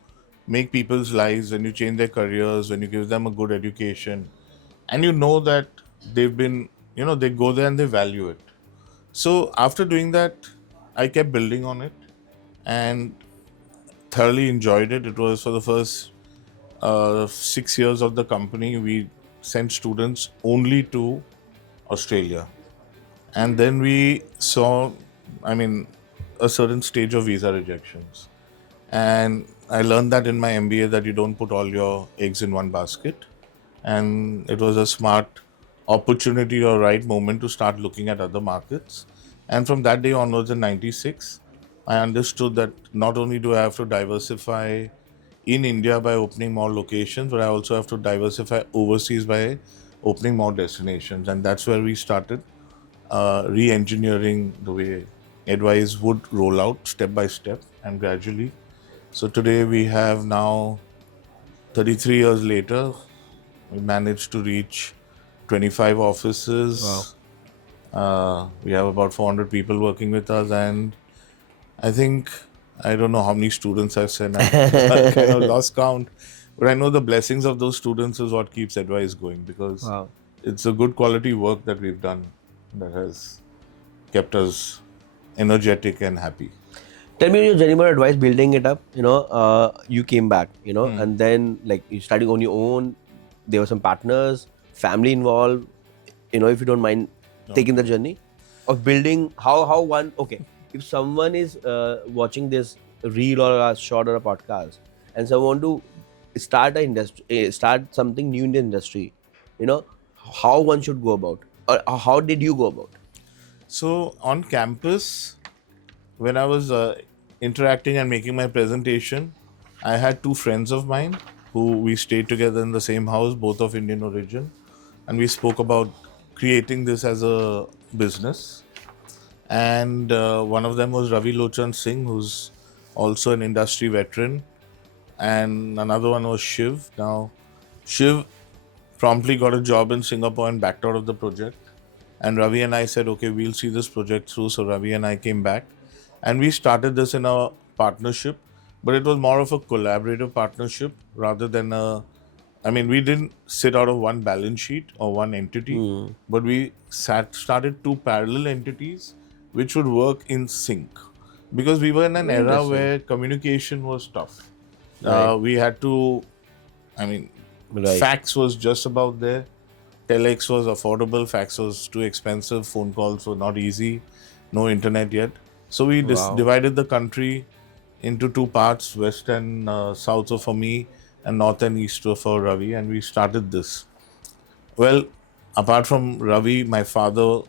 make people's lives, when you change their careers, when you give them a good education, and you know that they've been, they go there and they value it. So after doing that, I kept building on it and thoroughly enjoyed it. It was for the first 6 years of the company, we sent students only to Australia. And then we saw, I mean, a certain stage of visa rejections. And I learned that in my MBA, that you don't put all your eggs in one basket. And it was a smart opportunity or right moment to start looking at other markets. And from that day onwards in 96, I understood that not only do I have to diversify in India by opening more locations, but I also have to diversify overseas by opening more destinations. And that's where we started re engineering the way Edwise would roll out step by step and gradually. So today we have now, 33 years later, we managed to reach 25 Wow. offices. We have about 400 people working with us, and I think I don't know how many students I've sent. I've kind of lost count, but I know the blessings of those students is what keeps Advice going, because Wow. it's a good quality work that we've done that has kept us energetic and happy. Tell me your journey about advice, building it up. You came back, Hmm. and then like you started on your own. There were some partners, family involved. If you don't mind taking the Okay. journey of building, how one. Okay, if someone is watching this reel or a short or a podcast, and someone want to start a industry, start something new in the industry, how one should go about, or how did you go about? So on campus, when I was interacting and making my presentation, I had two friends of mine who we stayed together in the same house, both of Indian origin, and we spoke about creating this as a business. And one of them was Ravi Lochan Singh, who's also an industry veteran, and another one was Shiv. Now, Shiv promptly got a job in Singapore and backed out of the project. And Ravi and I said, okay, we'll see this project through. So Ravi and I came back and we started this in a partnership, but it was more of a collaborative partnership rather than I mean, we didn't sit out of one balance sheet or one entity, but we started two parallel entities which would work in sync because we were in an Very era interesting. where communication was tough. Right. We had to, I mean, Right. fax was just about there. Telex was affordable, fax was too expensive, phone calls were not easy, no internet yet. So we Wow. divided the country into two parts, west and south for me, and north and east for Ravi, and we started this. Well, apart from Ravi, my father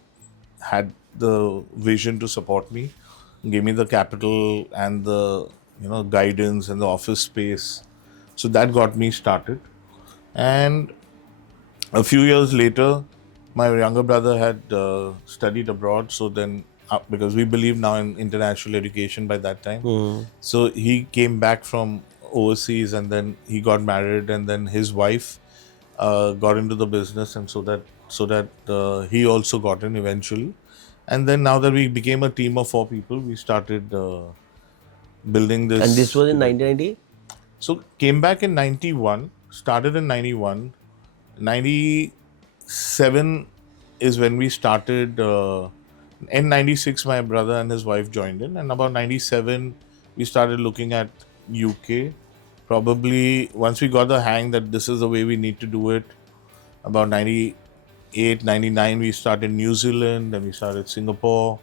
had the vision to support me, gave me the capital and the guidance and the office space. So that got me started. And a few years later, my younger brother had studied abroad. So then, because we believe now in international education by that time, so he came back from overseas and then he got married, and then his wife got into the business, and so that he also got in eventually. And then now that we became a team of four people, we started building And this this was in together. 1990? So came back in 91, started in 91. 97 is when we started. In 96, my brother and his wife joined in, and about 97, we started looking at UK. Probably once we got the hang that this is the way we need to do it, about 98, 99, we started New Zealand, then we started Singapore.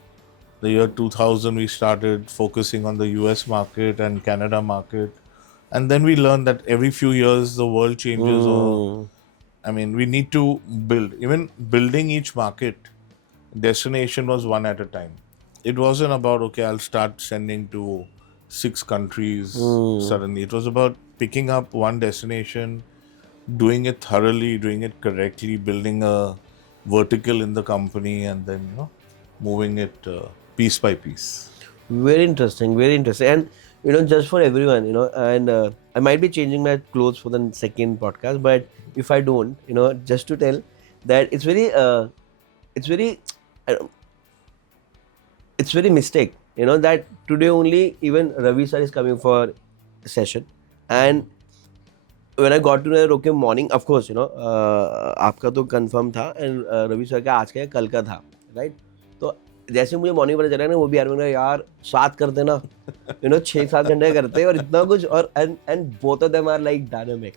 The year 2000, we started focusing on the US market and Canada market. And then we learned that every few years the world changes, or Hmm. I mean, we need to build. Even building each market destination was one at a time. It wasn't about, okay, I'll start sending to 6 countries Hmm. suddenly. It was about picking up one destination, doing it thoroughly, doing it correctly, building a vertical in the company, and then, moving it piece by piece. Very interesting, very interesting. And just for everyone, and I might be changing my clothes for the second podcast, but if I don't, just to tell that it's very, I don't- it's very mistake. That today only even Ravi sir is coming for session, and when I got to know, okay, morning, of course, आपका तो confirm था, and Ravi sir का आज का या कल का था, right? तो जैसे मुझे मॉर्निंग पता चला ना, वो भी यार मैंने यार 7 कर देना, 6-7 घंटे करते हैं और इतना कुछ, और and both of them are like dynamic,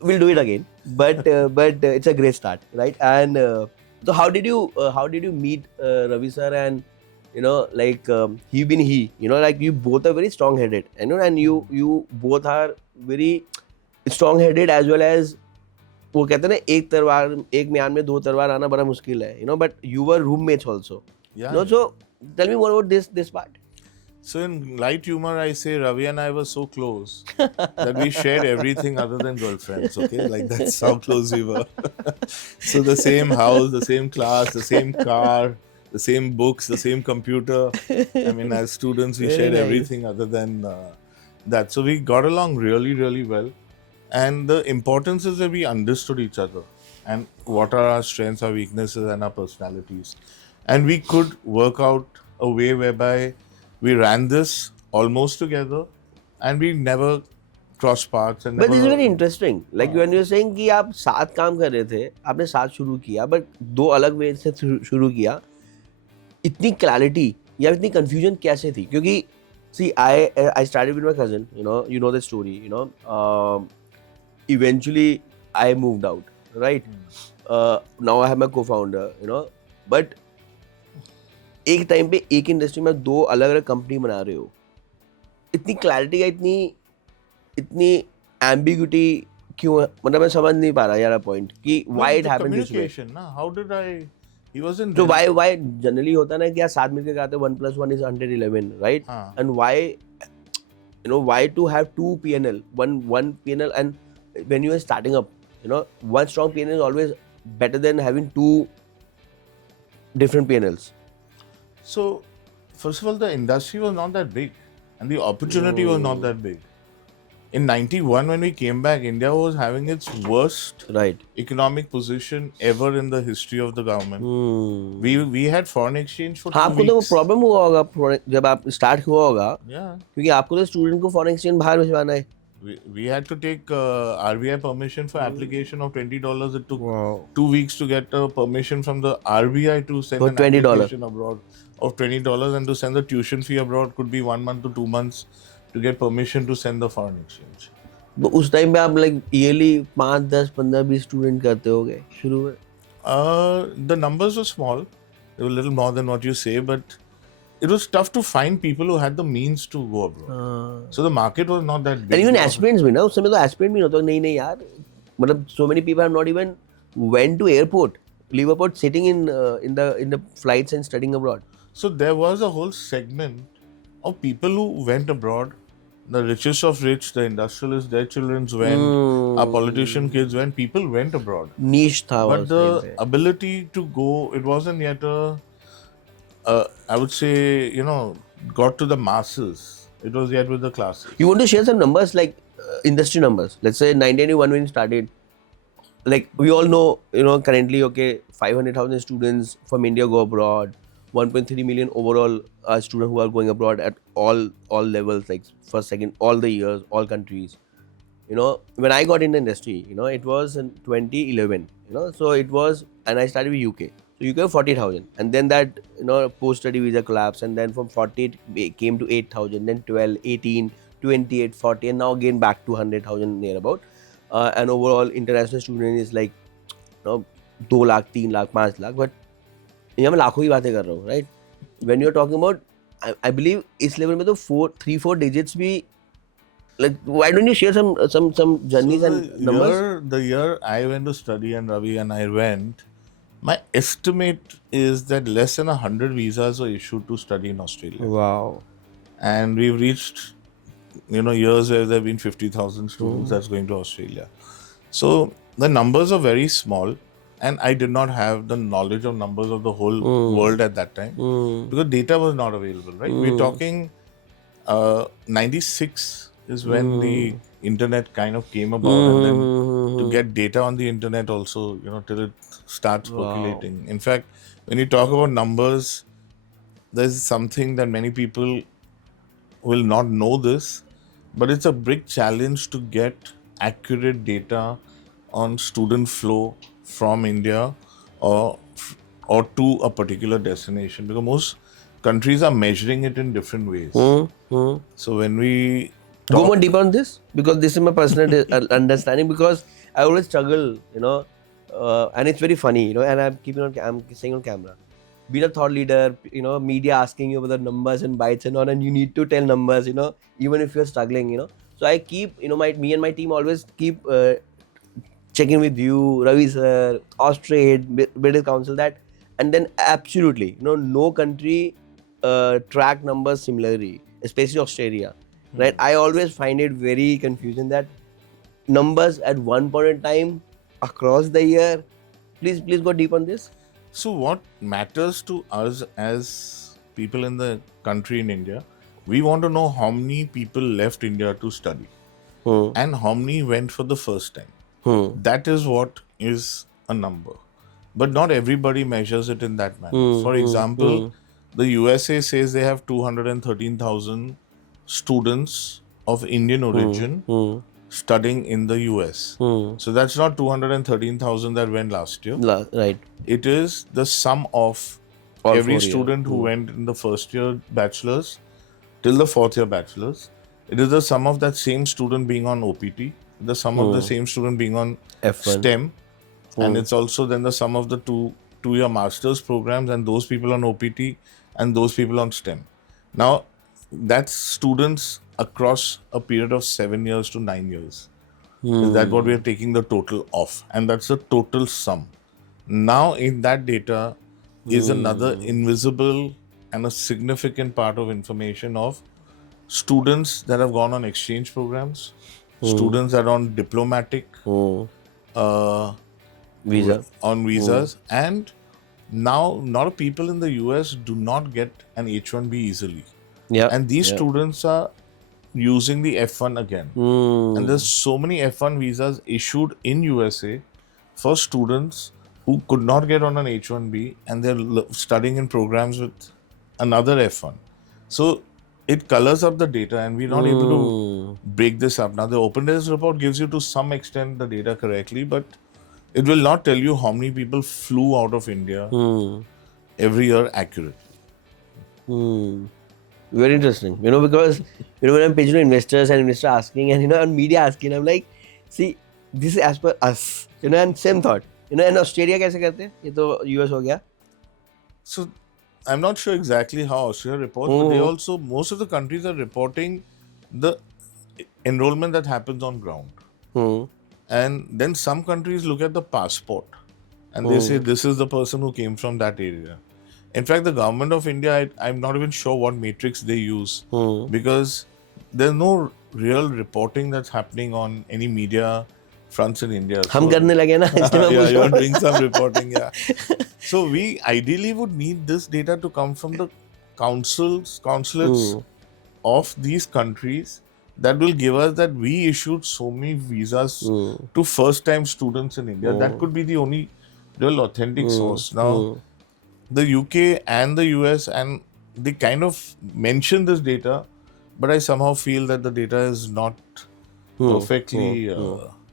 we'll do it again, but it's a great start, right? And so how did you meet Ravi sir, and he been like you both are very strong headed, and you both are very strong headed as well as, वो कहते हैं ना, एक म्यान में दो तलवार आना बड़ा मुश्किल है, but you were roommates also, Yeah, yeah. so tell me more about this part. So in light humor, I say Ravi and I were so close that we shared everything other than girlfriends. Okay, like that's how close we were. So the same house, the same class, the same car, the same books, the same computer. I mean, as students, we Very shared nice. everything other than that. So we got along really, really well. And the importance is that we understood each other and what are our strengths, our weaknesses, and our personalities. And we could work out a way whereby we ran this almost together and we never crossed paths and But this is never. very interesting. Like when you're saying कि आप साथ काम कर रहे थे, आपने साथ शुरू किया, but दो अलग वे से शुरू किया, इतनी क्लैरिटी या इतनी कंफ्यूजन कैसे थी? क्योंकि see, I started with my cousin, you know the story, eventually I moved out, right? Now I have my co-founder, but एक टाइम पे एक इंडस्ट्री में दो अलग अलग कंपनी बना रहे हो, इतनी क्लैरिटी का इतनी एम्बिग्यूटी क्यों है? मतलब मैं समझ नहीं पा रहा यार पॉइंट कि No, why it the happened this way. communication. Na? How did I? He wasn't. तो व्हाई जनरली होता है ना कि यार साथ मिलकर गाते 1+1 is 111, राइट? हाँ. And why to have two PNL, one PNL, and when you are starting up, one strong PNL is always better than having two different PNLs. So, first of all, the industry was not that big and the opportunity was not that big. in 91 when we came back, India was having its worst Right. economic position ever in the history of the government. We had foreign exchange for हाँ 2 आपको तो वो weeks. Problem हुआ होगा जब आप start हुआ होगा Yeah. क्योंकि आपको तो स्टूडेंट को फॉरेन एक्सचेंज बाहर भिजवाना है. We had to take RBI permission for application of $20. It took Wow. 2 weeks to get permission from the RBI to send For an $20. application abroad of $20, and to send the tuition fee abroad could be 1 month to 2 months to get permission to send the foreign exchange. तो उस time पे आप like yearly 5, 10, 15, 20 student करते होगे शुरू में. The numbers were small; they were a little more than what you say, but it was tough to find people who had the means to go abroad. So the market was not that big. And even aspirants भी ना उस समय तो aspirant भी नहीं होता नहीं नहीं यार मतलब so many people have not even went to airport leave airport sitting in the flights and studying abroad. So there was a whole segment of people who went abroad. The richest of rich, the industrialists, their children went, our politician kids went, people went abroad. Niche था But उस the time पे. ability to go, it wasn't yet I would say, got to the masses. It was yet with the classes. You want to share some numbers like industry numbers? Let's say 1991 when you started. Like we all know, currently, okay, 500,000 students from India go abroad. 1.3 million overall students who are going abroad at all levels, like first, second, all the years, all countries. When I got in the industry, it was in 2011. So it was, and I started with UK. So UK 40,000, and then that post-study visa collapsed, and then from 40 it came to 8,000, then 12, 18, 28, 40, and now again back to 100,000 near about. And overall international student is like 2 lakh, 3 lakh, 5 lakh, but यहाँ मैं लाखों की बातें कर रहा हूँ, right? When you're talking about, I believe इस level में तो 3-4 digits भी, like why don't you share some journeys and numbers? The year I went to study and Ravi and I went, my estimate is that less than 100 visas were issued to study in Australia. Wow. And we've reached, years where there have been 50,000 students that's going to Australia. So the numbers are very small, and I did not have the knowledge of numbers of the whole world at that time because data was not available, right? We're talking 96 is when the internet kind of came about, and then to get data on the internet also, till it starts percolating. In fact, when you talk about numbers, there's something that many people will not know this, but it's a big challenge to get accurate data on student flow from India or to a particular destination, because most countries are measuring it in different ways. So when we go more deep on this, because this is my personal understanding, because I always struggle, and it's very funny, and I'm saying on camera, being a thought leader, media asking you about the numbers and bytes and all, and you need to tell numbers, even if you're struggling, So I keep, me and my team always keep checking with you, Ravi sir, Austrade, British Council, that, and then absolutely, no country track numbers similarly, especially Australia, right? I always find it very confusing that numbers at one point in time across the year. Please go deep on this. So what matters to us as people in the country in India, we want to know how many people left India to study and how many went for the first time. That is what is a number. But not everybody measures it in that manner. For example, the USA says they have 213,000 students of Indian origin studying in the US. So that's not 213,000 that went last year. Right. It is the sum of All every 4 years. student who went in the first year bachelor's till the fourth year bachelor's. It is the sum of that same student being on OPT, the sum of the same student being on F1. STEM, and it's also then the sum of the two-year master's programs and those people on OPT and those people on STEM. Now, that's students across a period of 7 years to 9 years. Is that what we are taking the total of? And that's the total sum. Now, in that data is another invisible and a significant part of information of students that have gone on exchange programs, students that are on diplomatic Visa. on visas, and now a lot of people in the US do not get an H-1B easily. Yeah. And these students are using the F1 again. And there's so many F1 visas issued in USA for students who could not get on an H1B, and they're studying in programs with another F1. So it colors up the data, and we're not able to break this up. Now, the open data report gives you to some extent the data correctly, but it will not tell you how many people flew out of India every year accurately. Very interesting. Because when I'm pitching to investors and investor asking, and on media asking, I'm like, see, this is as per us. And same thought. And Australia कैसे करते हैं? ये तो US हो गया. So I'm not sure exactly how Australia reports, but they also, most of the countries are reporting the enrollment that happens on ground. And then some countries look at the passport and they say this is the person who came from that area. In fact, the government of India, I'm not even sure what matrix they use because there's no real reporting that's happening on any media fronts in India. हम करने लगे ना. Yeah, you're doing some reporting, yeah. So we ideally would need this data to come from the consulates of these countries that will give us that we issued so many visas to first-time students in India. That could be the only real authentic source. Now, the UK and the US, and they kind of mention this data, but I somehow feel that the data is not perfectly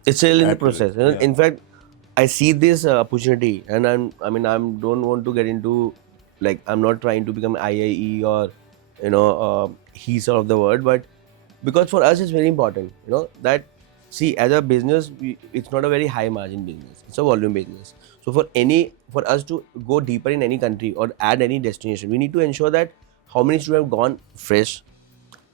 it's still in the accurate. process. Yeah. In fact, I see this opportunity, and I don't want to get into, like, I'm not trying to become IIE or he sort of the word, but because for us it's very important, that see, as a business, it's not a very high margin business, it's a volume business. So for us to go deeper in any country or add any destination, we need to ensure that how many students have gone fresh.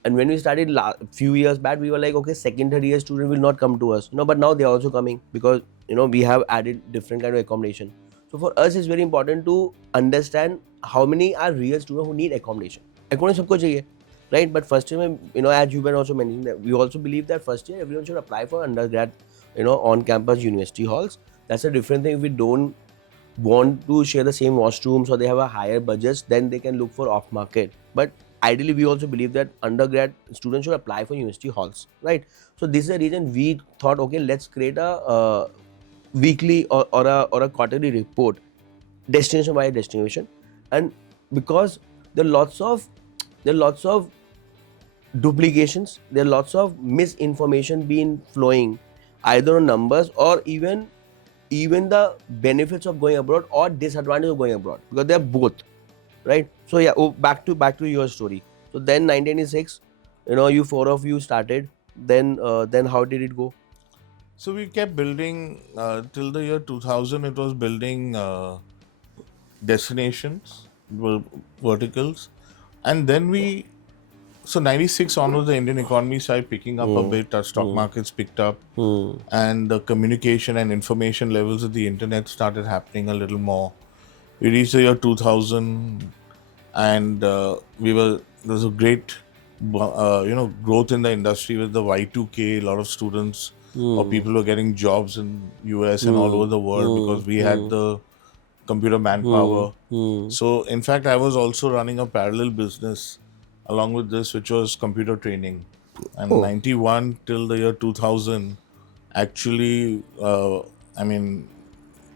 And when we started few years back, we were like, okay, second, third year student will not come to us, but now they're also coming because we have added different kind of accommodation. So for us, it's very important to understand how many are real students who need accommodation. Accommodation सबको चाहिए, right? But first year, as you also mentioned, that we also believe that first year everyone should apply for undergrad, on campus university halls. That's a different thing. If we don't want to share the same washrooms or they have a higher budget, then they can look for off market. But ideally, we also believe that undergrad students should apply for university halls, right? So this is the reason we thought, okay, let's create a weekly or a quarterly report, destination by destination. And because there are lots of duplications, there are lots of misinformation being flowing, either on numbers or even the benefits of going abroad or disadvantage of going abroad, because they are both, right? So yeah, back to your story. So then 1996, you four of you started. Then how did it go? So we kept building till the year 2000. It was building destinations, verticals, and then so 96 onwards, the Indian economy started picking up a bit. Our stock markets picked up, and the communication and information levels of the internet started happening a little more. We reached the year 2000, and there was a great growth in the industry with the Y2K. A lot of students or people were getting jobs in US and all over the world because we had the computer manpower. So in fact, I was also running a parallel business along with this, which was computer training. And 91 till the year 2000, actually,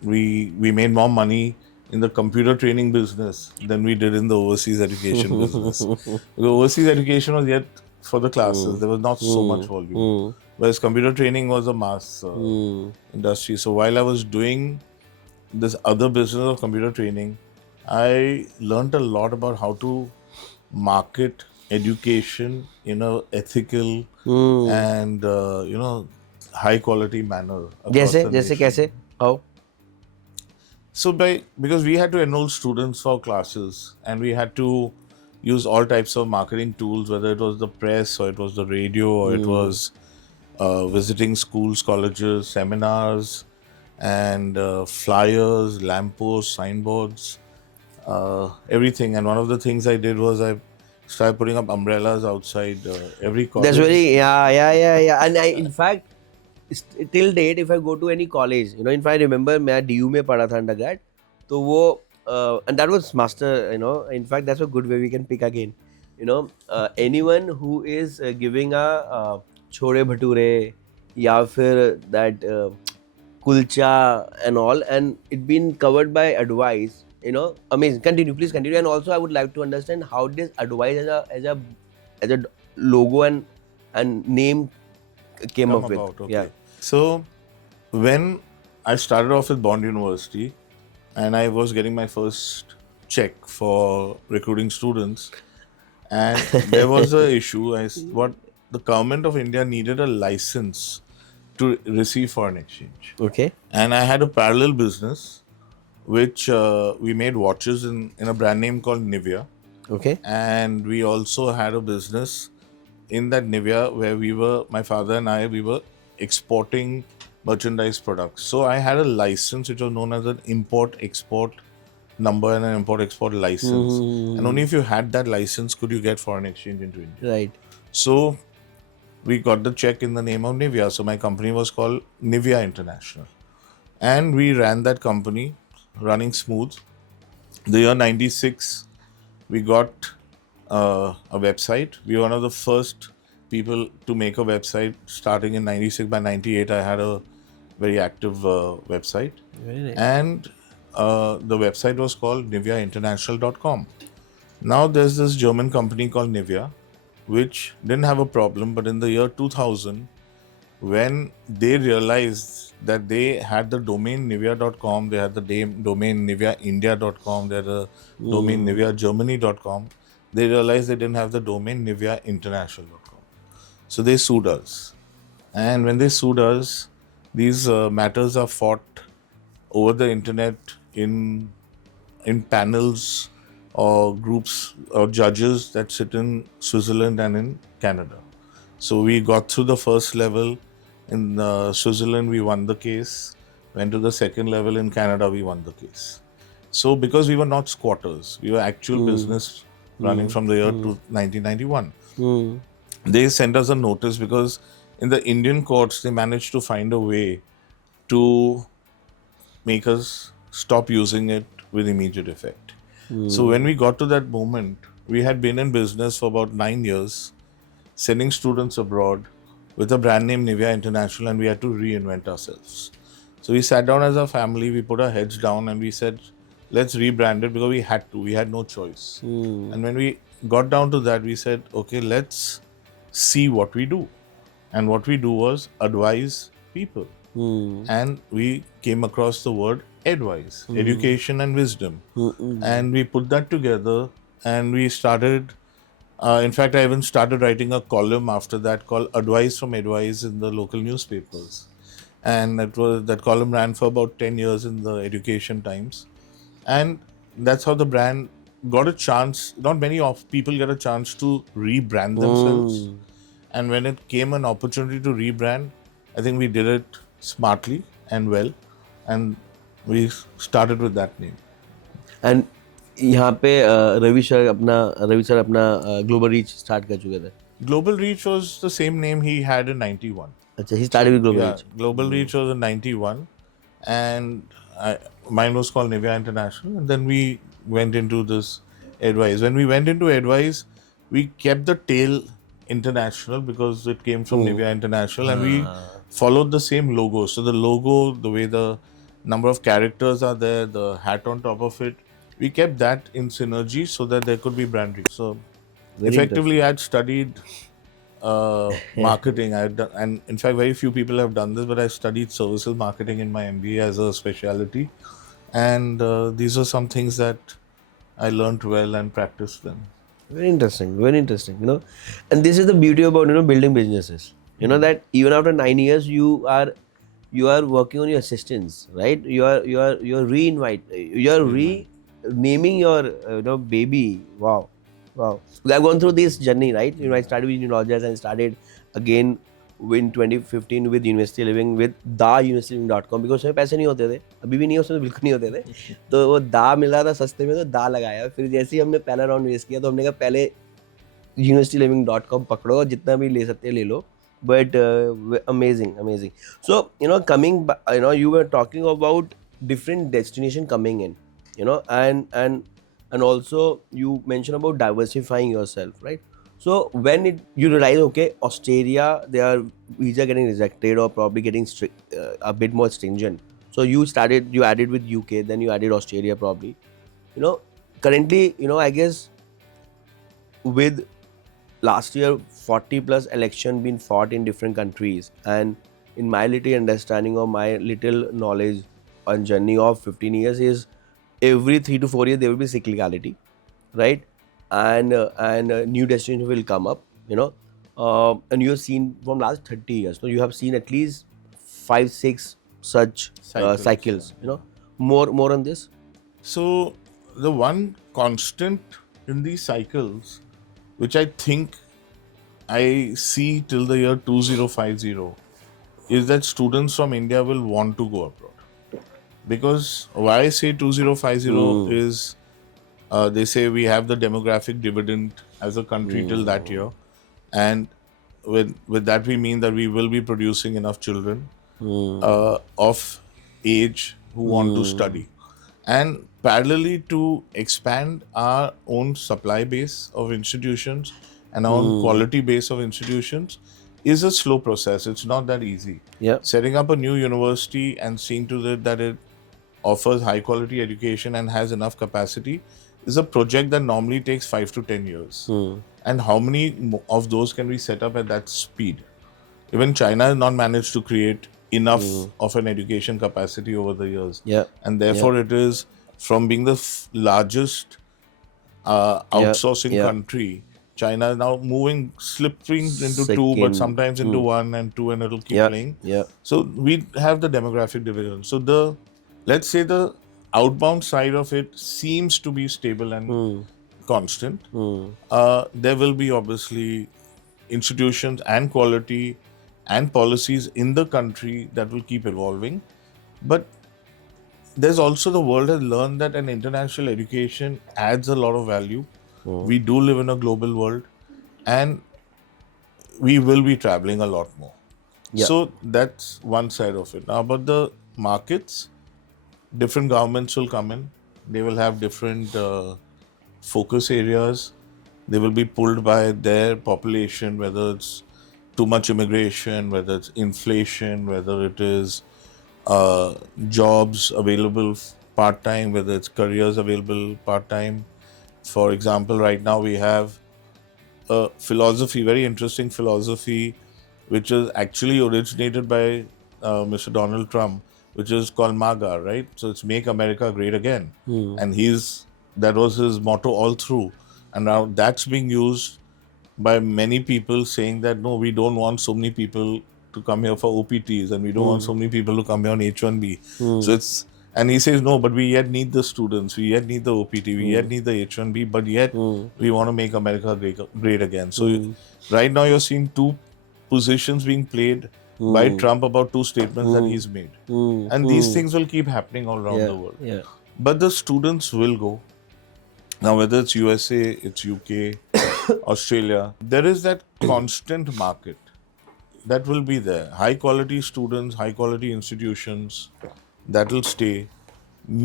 we made more money in the computer training business than we did in the overseas education business. The overseas education was yet for the classes. There was not so much volume. Whereas computer training was a mass industry. So while I was doing this other business of computer training, I learned a lot about how to market education in a ethical and high quality manner. जैसे कैसे? How? So because we had to enroll students for classes, and we had to use all types of marketing tools, whether it was the press or it was the radio or it was visiting schools, colleges, seminars, and flyers, lampposts, signboards, everything. And one of the things I did was I started putting up umbrellas outside every college. That's very yeah. And in fact, till date, if I go to any college, if I remember, मैं DU में पढ़ा था undergrad, तो वो and that was master, in fact, that's a good way we can pick again. anyone who is giving a chole bhature या फिर that kulcha and all, and it been covered by Advice. Amazing. Continue, please continue. And also, I would like to understand how this Advice as a logo and name came Come up with. about. Yeah. Okay. So when I started off with Bond University and I was getting my first check for recruiting students, and there was a issue. What the government of India needed a license to receive foreign exchange, Okay. and I had a parallel business which we made watches in a brand name called Nivea, Okay. and we also had a business in that Nivea where my father and I, we were exporting merchandise products. So I had a license which was known as an import export number and an import export license. And only if you had that license could you get foreign exchange into India. Right. So we got the check in the name of Nivea. So my company was called Nivea International. And we ran that company running smooth. The year 96, we got a website. We were one of the first people to make a website starting in 96. By 98, I had a very active website. Very nice. And the website was called niveainternational.com. Now there's this German company called Nivea, which didn't have a problem, but in the year 2000, when they realized that they had the domain nivea.com, they had the domain niveaindia.com, they had the domain niveagermany.com, they realized they didn't have the domain niveainternational.com. So they sued us. And when they sued us, these matters are fought over the internet in panels or groups or judges that sit in Switzerland and in Canada. So we got through the first level. In Switzerland, we won the case. Went to the second level in Canada, we won the case. So because we were not squatters, we were actual business running from the year to 1991. They sent us a notice because in the Indian courts, they managed to find a way to make us stop using it with immediate effect. So when we got to that moment, we had been in business for about 9 years, sending students abroad with a brand name Nivea International, and we had to reinvent ourselves. So we sat down as a family, we put our heads down and we said, let's rebrand it because we had to, we had no choice. And when we got down to that, we said, okay, let's see what we do. And what we do was advise people. And we came across the word Edwise, education and wisdom. And we put that together and we started. In fact, I even started writing a column after that called Advice from Edwise in the local newspapers. And that column ran for about 10 years in the Education Times. And that's how the brand got a chance. Not many of people get a chance to rebrand themselves. And when it came an opportunity to rebrand, I think we did it smartly and well. And we started with that name. And यहाँ पे Ravi sir अपना global reach start कर चुके थे. Global Reach was the same name he had in 91. अच्छा, he started with global Yeah, reach. Global Reach was in 91. And mine was called Nivea International. And then we went into this Edwise. When we went into Edwise, we kept the tail international because it came from Nivea International. And we followed the same logo. So the logo, the way the number of characters are there, the hat on top of it, we kept that in synergy so that there could be branding. So Very effectively, I had studied marketing. I had done, and in fact, very few people have done this, but I studied services marketing in my MBA as a specialty. And these are some things that I learned well and practiced them. Very interesting, very interesting. And this is the beauty about building businesses. That even after 9 years, you are working on your assistants, right? You are renaming your baby. Wow. I've gone through this journey, right? I started with Neurologists and started again in 2015 with University Living with theuniversityliving.com because उसमें पैसे नहीं होते थे, अभी भी नहीं है, उसमें तो बिल्कुल नहीं होते थे. तो वो दा मिल रहा था सस्ते में, तो दा लगाया. फिर जैसे ही हमने पहला राउंड रेस किया तो हमने कहा पहले universityliving.com पकड़ो, जितना भी ले सकते ले लो. But amazing. So coming back, you were talking about different destination coming in, and and also you mentioned about diversifying yourself, right? So when you realize, okay, Australia, their visa getting rejected or probably getting a bit more stringent. So you added with UK, then you added Australia probably. You know, currently, I guess with last year 40 plus election been fought in different countries, and in my little understanding or my little knowledge on journey of 15 years is every 3 to 4 years there will be cyclicality, right? And new destination will come up, and you have seen from last 30 years, so you have seen at least 5 6 such Cycles. cycles, more on this. So the one constant in these cycles, which I think I see till the year 2050, is that students from India will want to go abroad. Because why I say 2050 Hmm. is they say we have the demographic dividend as a country till that Hmm. year. And with that, we mean that we will be producing enough children Hmm. of age who want to Hmm. study. And parallelly, to expand our own supply base of institutions and our own Hmm. quality base of institutions is a slow process. It's not that easy. Yeah. Setting up a new university and seeing to it that it offers high quality education and has enough capacity is a project that normally takes 5 to 10 years. Hmm. And how many of those can we set up at that speed? Even China has not managed to create enough Hmm. of an education capacity over the years. Yeah. And Yeah. therefore, it is from being the largest Yeah. outsourcing Yeah. country, China is now moving, slipping into two, but Second. sometimes into Hmm. one and two, and it'll keep Yeah. playing. Yeah. So we have the demographic division. So let's say the outbound side of it seems to be stable and Hmm. constant. Hmm. There will be obviously institutions and quality and policies in the country that will keep evolving. But there's also the world has learned that an international education adds a lot of value. Hmm. We do live in a global world and we will be traveling a lot more. Yeah. So that's one side of it. Now, about the markets, different governments will come in. They will have different focus areas. They will be pulled by their population, whether it's too much immigration, whether it's inflation, whether it is jobs available part time, whether it's careers available part time. For example, right now we have a philosophy, very interesting philosophy, which is actually originated by Mr. Donald Trump, which is called MAGA, right? So it's Make America Great Again. Hmm. And that was his motto all through. And now that's being used by many people saying that no, we don't want so many people to come here for OPTs and we don't want Hmm. so many people to come here on H1B. Hmm. So and he says, no, but we yet need the students, we yet need the OPT, we yet Hmm. need the H1B, but yet Hmm. we want to make America great again. So Hmm. right now you're seeing two positions being played by Hmm. Trump about two statements that Hmm. he's made. Hmm. And these Hmm. things will keep happening all around Yeah. the world. Yeah. But the students will go. Now, whether it's USA, it's UK, Australia, there is that constant market that will be there. High quality students, high quality institutions that will stay.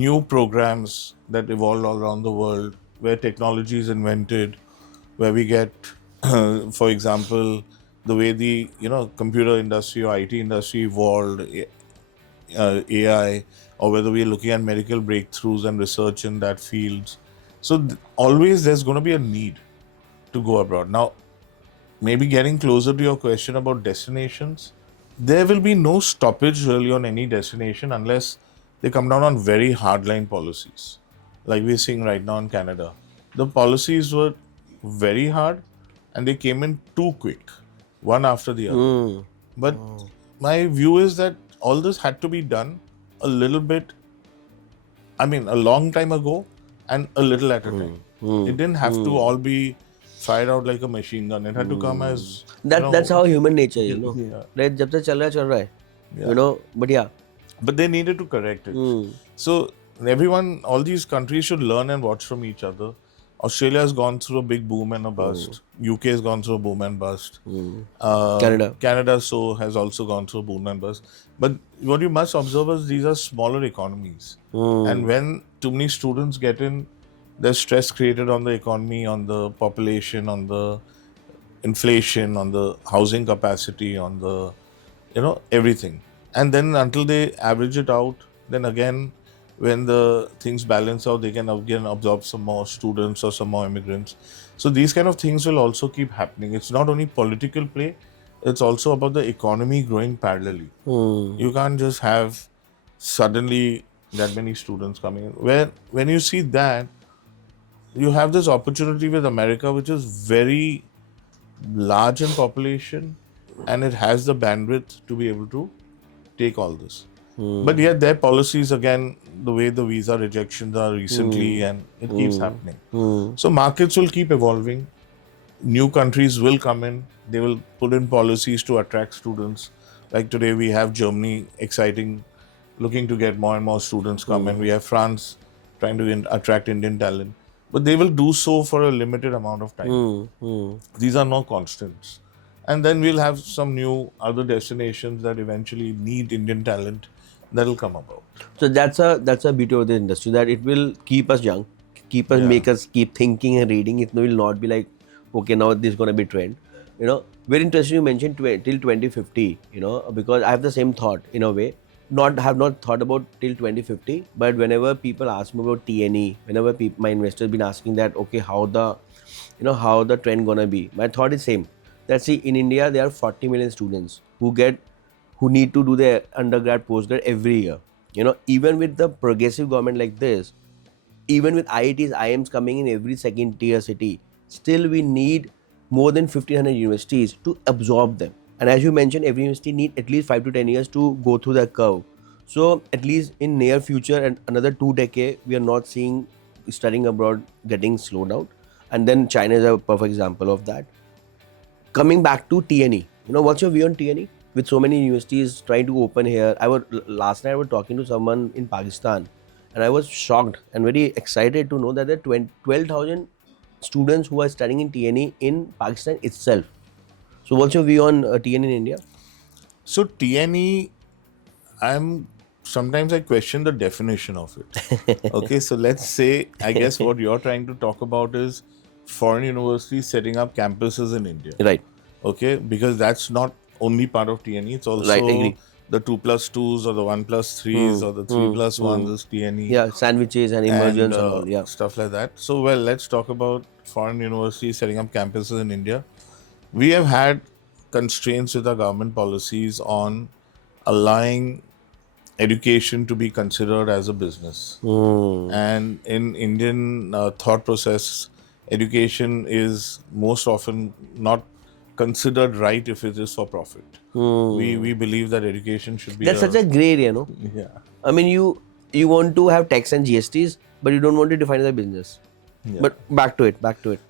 New programs that evolve all around the world where technology is invented, where we get, for example, the way the computer industry or IT industry evolved, AI, or whether we're looking at medical breakthroughs and research in that fields. So always there's going to be a need to go abroad. Now, maybe getting closer to your question about destinations, there will be no stoppage really on any destination unless they come down on very hardline policies, like we're seeing right now in Canada. The policies were very hard and they came in too quick, one after the other. Hmm. But my view is that all this had to be done a little bit, I mean, a long time ago and a little at a time. Hmm. It didn't have to Hmm. all be fired out like a machine gun. It had to come Hmm. as, That's how human nature, yeah, right? जब तक चल रहा है चल रहा है, yeah. but yeah. But they needed to correct it. Hmm. So all these countries should learn and watch from each other. Australia has gone through a big boom and a bust. UK has gone through a boom and bust. Canada. Canada has also gone through a boom and bust. But what you must observe is these are smaller economies. Hmm. And when too many students get in, there's stress created on the economy, on the population, on the inflation, on the housing capacity, on the, everything. And then until they average it out, then again, when the things balance out, they can again absorb some more students or some more immigrants. So these kind of things will also keep happening. It's not only political play, it's also about the economy growing parallelly. You can't just have suddenly that many students coming in. Where when you see that, you have this opportunity with America, which is very large in population, and it has the bandwidth to be able to take all this. But yet their policies, again, the way the visa rejections are recently, and it keeps happening. So markets will keep evolving. New countries will come in. They will put in policies to attract students. Like today we have Germany exciting, looking to get more and more students come in. We have France trying to attract Indian talent. But they will do so for a limited amount of time. These are no constants. And then we'll have some new other destinations that eventually need Indian talent that will come about. So that's a beauty of the industry, that it will keep us young, keep us, Yeah. make us keep thinking and reading. It will not be like, okay, now this is gonna be trend. Very interesting. You mentioned till 2050. Because I have the same thought in a way. Have not thought about till 2050, but whenever people ask me about TNE, whenever my investors been asking that, okay, how the trend gonna be, my thought is same. That see, in India there are 40 million students who need to do their undergrad, postgrad every year. Even with the progressive government like this, even with IITs, IIMs coming in every second tier city, still we need more than 1,500 universities to absorb them. And as you mentioned, every university need at least 5 to 10 years to go through that curve. So at least in near future and another 2 decades, we are not seeing studying abroad getting slowed down. And then China is a perfect example of that. Coming back to TNE, what's your view on TNE? With so many universities trying to open here, last night I was talking to someone in Pakistan, and I was shocked and very excited to know that there are 12,000 students who are studying in TNE in Pakistan itself. So, what's your view on TNE in India? So TNE, sometimes I question the definition of it. Okay, so let's say, I guess what you're trying to talk about is foreign universities setting up campuses in India. Right. Okay, because that's not only part of TNE, it's also Right, agree. the 2+2s or the 1+3s or the 3+1s is TNE. Yeah, sandwiches and immersions and all. Yeah. Stuff like that. So, well, let's talk about foreign universities setting up campuses in India. We have had constraints with our government policies on allowing education to be considered as a business. And in Indian thought process, education is most often not considered right if it is for profit. We believe that education should be That's such a gray area, no? Yeah. I mean, you want to have tax and GSTs, but you don't want to define it as a business. Yeah. But back to it.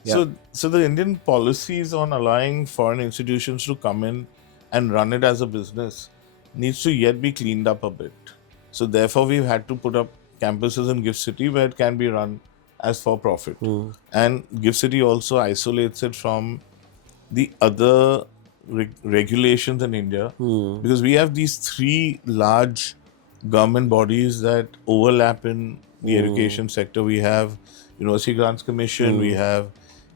Yeah. So the Indian policies on allowing foreign institutions to come in and run it as a business needs to yet be cleaned up a bit. So therefore, we've had to put up campuses in GIFT City where it can be run as for profit. And GIFT City also isolates it from the other regulations in India, because we have these three large government bodies that overlap in the education sector. We have University Grants Commission, we have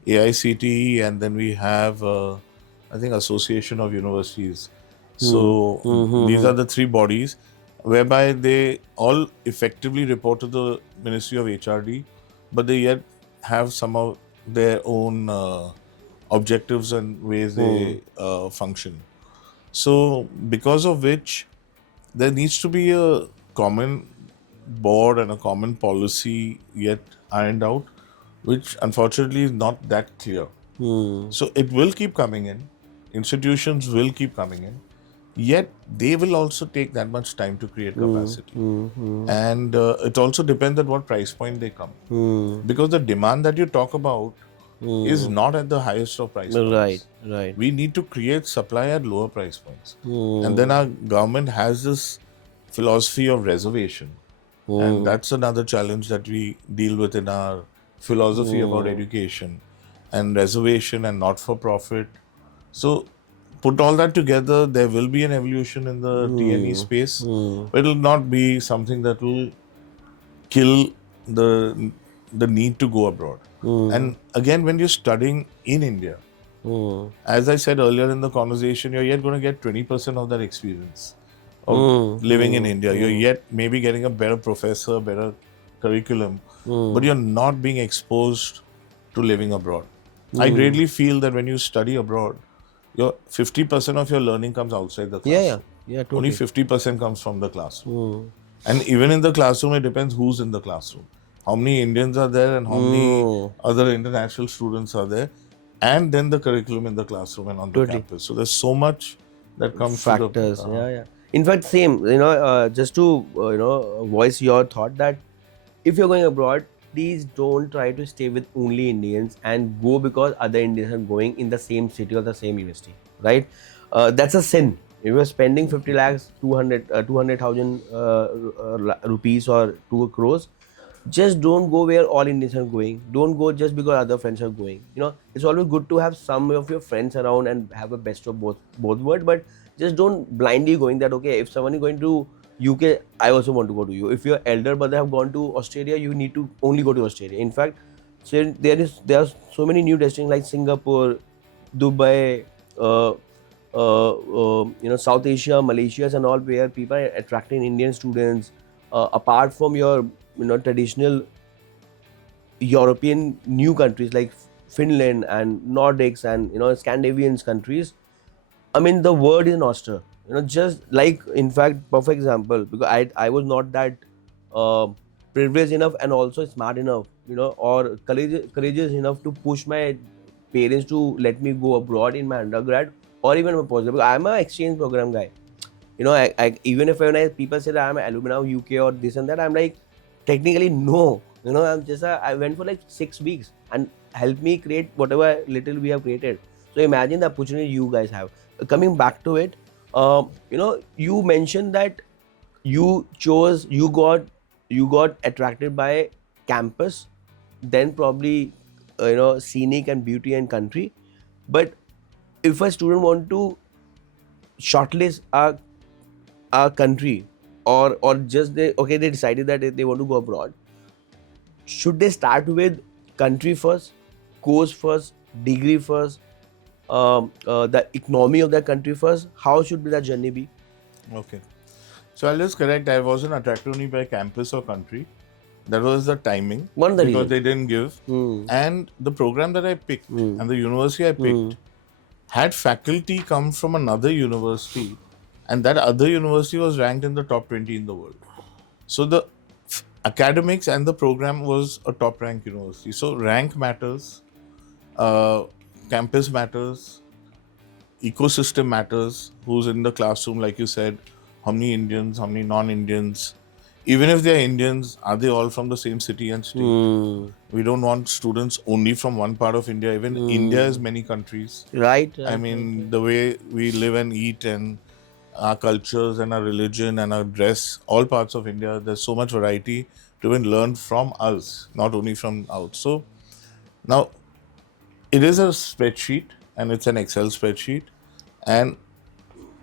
AICTE, and then we have I think Association of Universities. So these are the three bodies whereby they all effectively report to the Ministry of HRD, but they yet have some of their own objectives and ways they function. So because of which there needs to be a common board and a common policy yet ironed out, which unfortunately is not that clear. So it will keep coming in, institutions will keep coming in, yet they will also take that much time to create capacity. And it also depends at what price point they come. Because the demand that you talk about is not at the highest of price points. Right. We need to create supply at lower price points. And then our government has this philosophy of reservation. And that's another challenge that we deal with in our philosophy about education, and reservation and not-for-profit. So put all that together, there will be an evolution in the TNE space. But it will not be something that will kill the the need to go abroad. And again, when you're studying in India, as I said earlier in the conversation, you're yet going to get 20% of that experience of living in India. You're yet maybe getting a better professor, better curriculum, but you're not being exposed to living abroad. I greatly feel that when you study abroad, your 50% of your learning comes outside the classroom. Only Totally. 50% comes from the classroom. And even in the classroom, it depends who's in the classroom. How many Indians are there and how many other international students are there. And then the curriculum in the classroom and on the Totally. campus. So there's so much that comes to Factors. the... In fact, same. Just to voice your thought that if you're going abroad, please don't try to stay with only Indians and go because other Indians are going in the same city or the same university, right? That's a sin. If you're spending 50 lakhs, 200,000 rupees or 2 crores, just don't go where all Indians are going. Don't go just because other friends are going. It's always good to have some of your friends around and have a best of both worlds, but just don't blindly going that, okay, if someone is going to UK, I also want to go to you. If your elder brother have gone to Australia, you need to only go to Australia. In fact, so there are so many new destinations like Singapore, Dubai, South Asia, Malaysia, and all, where people are attracting Indian students. Apart from your traditional European new countries like Finland and Nordics and Scandinavian countries. I mean, the word is nostalgia. Just like, in fact, perfect example, because I was not that uh, privileged enough and also smart enough, or courageous enough to push my parents to let me go abroad in my undergrad or even my postgrad. Because I'm an exchange program guy. Even if when people say that I'm an alumni of UK or this and that, I'm like, technically no. I went for like 6 weeks and helped me create whatever little we have created. So imagine the opportunity you guys have. Coming back to it, you mentioned that you got attracted by campus, then probably scenic and beauty and country. But if a student want to shortlist a country, or just they decided that they want to go abroad, should they start with country first, course first, degree first, the economy of that country first? How should that journey be? Okay. So I'll just correct, I wasn't attracted only by campus or country. That was the timing. One of the because reason. they didn't give. And the program that I picked and the university I picked had faculty come from another university, and that other university was ranked in the top 20 in the world. So the academics and the program was a top ranked university. So rank matters, campus matters, ecosystem matters, who's in the classroom, like you said, how many Indians, how many non-Indians. Even if they're Indians, are they all from the same city and state? We don't want students only from one part of India. Even India has many countries. Right. I mean, the way we live and eat and our cultures and our religion and our dress, all parts of India, there's so much variety to even learn from us, not only from out. So now it is a spreadsheet, and it's an Excel spreadsheet, and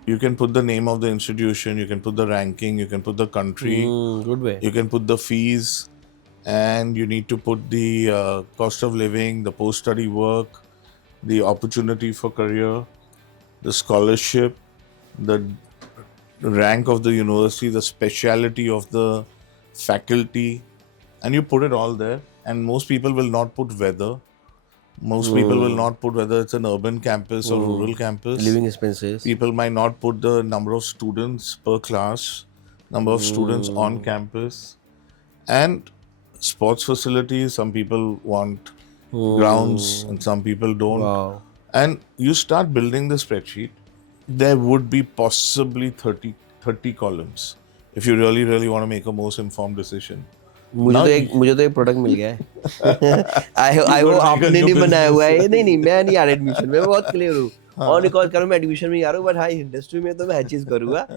you can put the name of the institution, you can put the ranking, you can put the country, Good way. you can put the fees, and you need to put the cost of living, the post-study work, the opportunity for career, the scholarship, the rank of the university, the speciality of the faculty, and you put it all there. And most people will not put weather. Most people will not put whether it's an urban campus or rural campus. Living expenses. People might not put the number of students per class, number of students on campus, and sports facilities. Some people want grounds and some people don't. Wow. And you start building the spreadsheet, there would be possibly 30 columns if you really want to make a most informed decision. मुझे तो एक product मिल गया है आई वो आपने नहीं बनाया हुआ है नहीं मैं नहीं आ रहा एडमिशन में, बहुत क्लियर हूँ और रिकॉर्ड करूँ मैं एडमिशन में आ रहा हूँ, बट हाँ इंडस्ट्री में तो मैं हर चीज करूँगा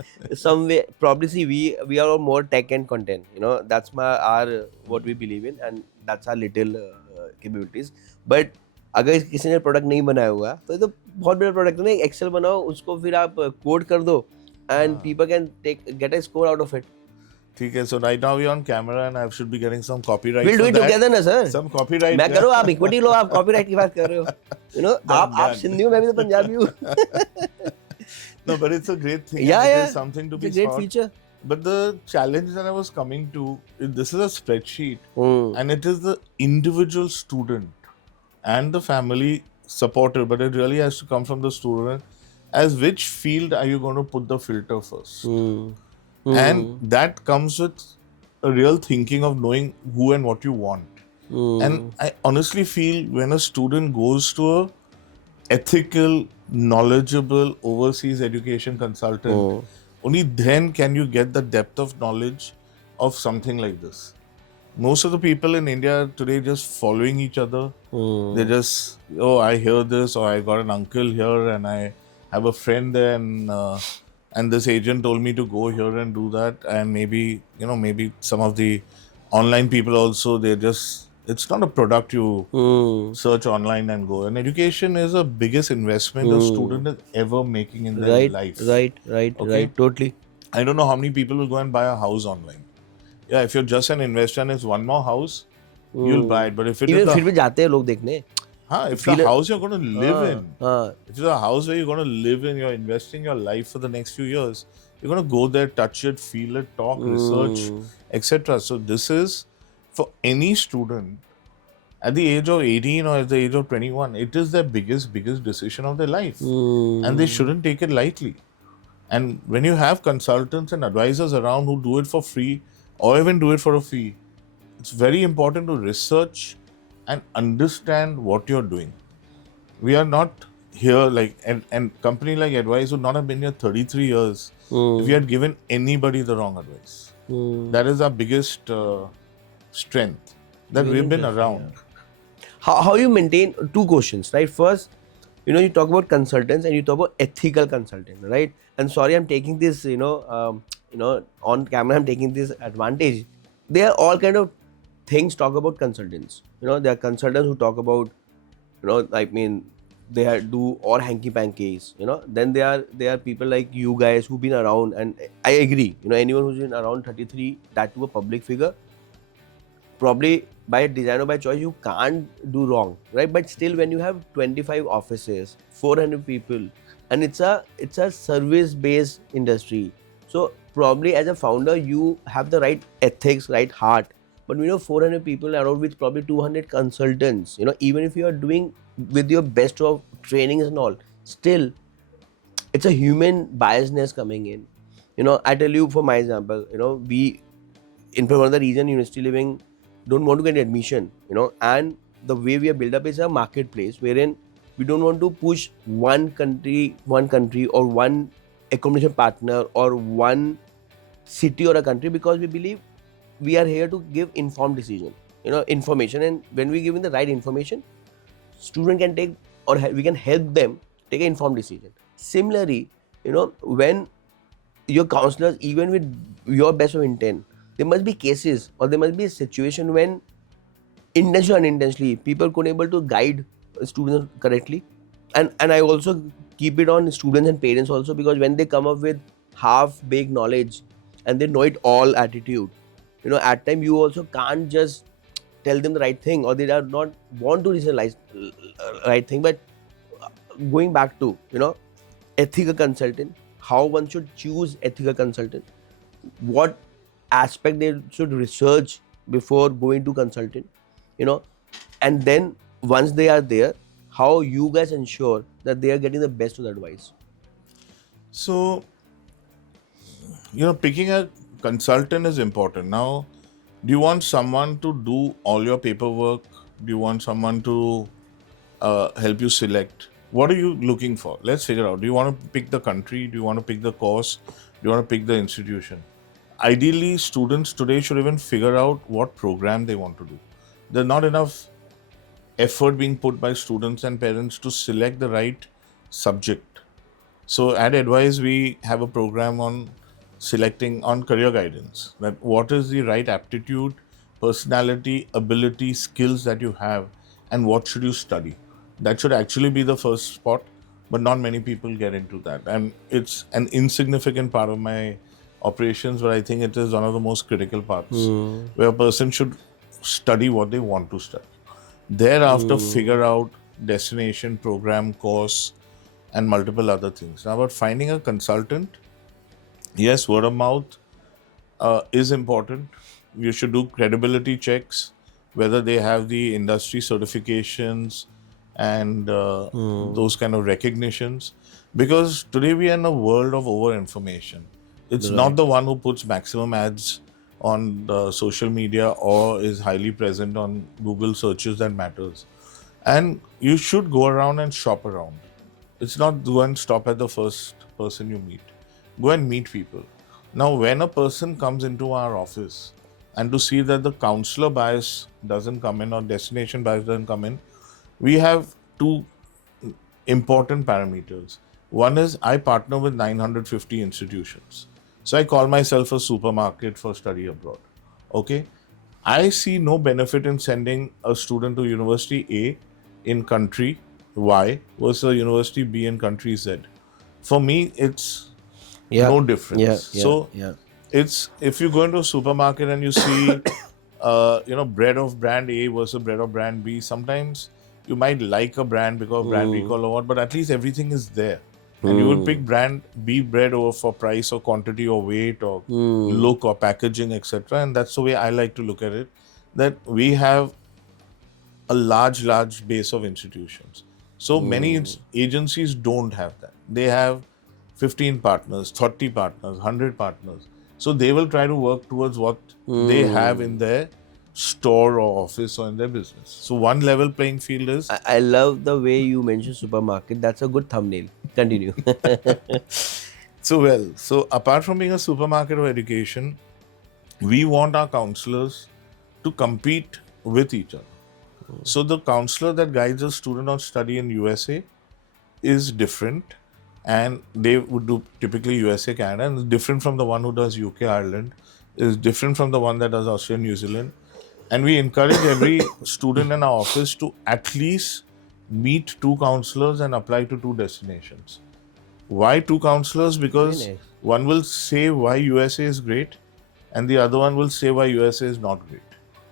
some way probably see we are more tech and content, that's my are what we believe in and that's our little capabilities. But अगर किसी ने प्रोडक्ट नहीं बनाया हुआ तो ये तो बहुत बड़ा प्रोडक्ट है ना. एक्सेल बनाओ, उसको फिर आप कोड कर दो and people can get a score out of it. Okay, so right now we're on camera and I should be getting some copyright We'll do for it that. together ना sir. Some copyright. मैं करो आप equity लो, आप copyright की बात कर रहे हो. You know, आप Done. सिंधी हो, मैं भी तो पंजाबी हूँ. No, but it's a great thing. Yeah, and it yeah. is something to It's be a great sought. feature. But the challenge that I was coming to, this is a spreadsheet, Hmm. and it is the individual student and the family supporter, but it really has to come from the student. As which field are you going to put the filter first? Hmm. And that comes with a real thinking of knowing who and what you want. And I honestly feel when a student goes to a ethical, knowledgeable overseas education consultant, only then can you get the depth of knowledge of something like this. Most of the people in India today just following each other. They just, oh, I hear this, or I got an uncle here, and I have a friend there, and this agent told me to go here and do that. And maybe, maybe some of the online people also, they just, it's not a product you search online and go. And education is the biggest investment a student is ever making in their life. Right. Totally. I don't know how many people will go and buy a house online. Yeah, if you're just an investor and it's one more house, you'll buy it. But if it is Even फिर भी जाते हैं लोग देखने. if the house you're going to live in, if it's a house where you're going to live in, you're investing your life for the next few years, you're going to go there, touch it, feel it, talk, research, etc. So this is for any student at the age of 18 or at the age of 21, it is their biggest decision of their life. And they shouldn't take it lightly. And when you have consultants and advisors around who do it for free or even do it for a fee, it's very important to research and understand what you're doing. We are not here like, and company like Edwise would not have been here 33 years if we had given anybody the wrong advice. That is our biggest strength, that we've been around. How you maintain, two questions, right? First, you talk about consultants and you talk about ethical consulting, right? And sorry, I'm taking this, on camera, I'm taking this advantage. They are all kind of things talk about consultants. There are consultants who talk about, they do all hanky pankies. Then there are people like you guys who've been around, and I agree. Anyone who's been around 33, that to a public figure, probably by design or by choice, you can't do wrong, right? But still, when you have 25 offices, 400 people, and it's a service-based industry, so probably as a founder, you have the right ethics, right heart. But 400 people around with probably 200 consultants. Even if you are doing with your best of trainings and all, still, it's a human biasness coming in. I tell you for my example, we, in one of the reason University Living don't want to get admission, and the way we are built up is a marketplace wherein we don't want to push one country or one accommodation partner or one city or a country, because we believe we are here to give informed decision, information, and when we give in the right information, student can take, or we can help them take an informed decision. Similarly, when your counselors, even with your best of intent, there must be cases or there must be a situation when intentionally or unintentionally people couldn't able to guide students correctly. And I also keep it on students and parents also, because when they come up with half-baked knowledge and they know it all attitude, at time you also can't just tell them the right thing, or they do not want to listen right thing. But going back to ethical consultant, how one should choose ethical consultant, what aspect they should research before going to consultant, and then once they are there, how you guys ensure that they are getting the best of the advice. So, picking a consultant is important. Now, do you want someone to do all your paperwork? Do you want someone to help you select? What are you looking for? Let's figure out. Do you want to pick the country? Do you want to pick the course? Do you want to pick the institution? Ideally, students today should even figure out what program they want to do. There's not enough effort being put by students and parents to select the right subject. So at Edwise, we have a program on selecting on career guidance, that what is the right aptitude, personality, ability, skills that you have, and what should you study. That should actually be the first spot, but not many people get into that. And it's an insignificant part of my operations, but I think it is one of the most critical parts where a person should study what they want to study. Thereafter, figure out destination, program, course, and multiple other things. Now, about finding a consultant, yes, word of mouth is important. You should do credibility checks, whether they have the industry certifications and those kind of recognitions. Because today we are in a world of over information. It's not the one who puts maximum ads on social media or is highly present on Google searches that matters. And you should go around and shop around. It's not go and stop at the first person you meet. Go and meet people. Now, when a person comes into our office and to see that the counselor bias doesn't come in or destination bias doesn't come in, we have two important parameters. One is I partner with 950 institutions. So I call myself a supermarket for study abroad. Okay? I see no benefit in sending a student to University A in country Y versus University B in country Z. For me, it's no difference. So it's if you go into a supermarket and you see, bread of brand A versus bread of brand B. Sometimes you might like a brand because of brand recall or what, but at least everything is there. And you will pick brand B bread over for price or quantity or weight or look or packaging, etc. And that's the way I like to look at it. That we have a large base of institutions. So many agencies don't have that. They have 15 partners, 30 partners, 100 partners. So they will try to work towards what they have in their store or office or in their business. So one level playing field is... I love the way you mentioned supermarket. That's a good thumbnail. Continue. So apart from being a supermarket of education, we want our counselors to compete with each other. So the counselor that guides a student on study in USA is different, and they would do typically USA, Canada, and it's different from the one who does UK, Ireland, is different from the one that does Australia, New Zealand. And we encourage every student in our office to at least meet 2 counselors and apply to 2 destinations. Why 2 counselors? Because one will say why USA is great, and the other one will say why USA is not great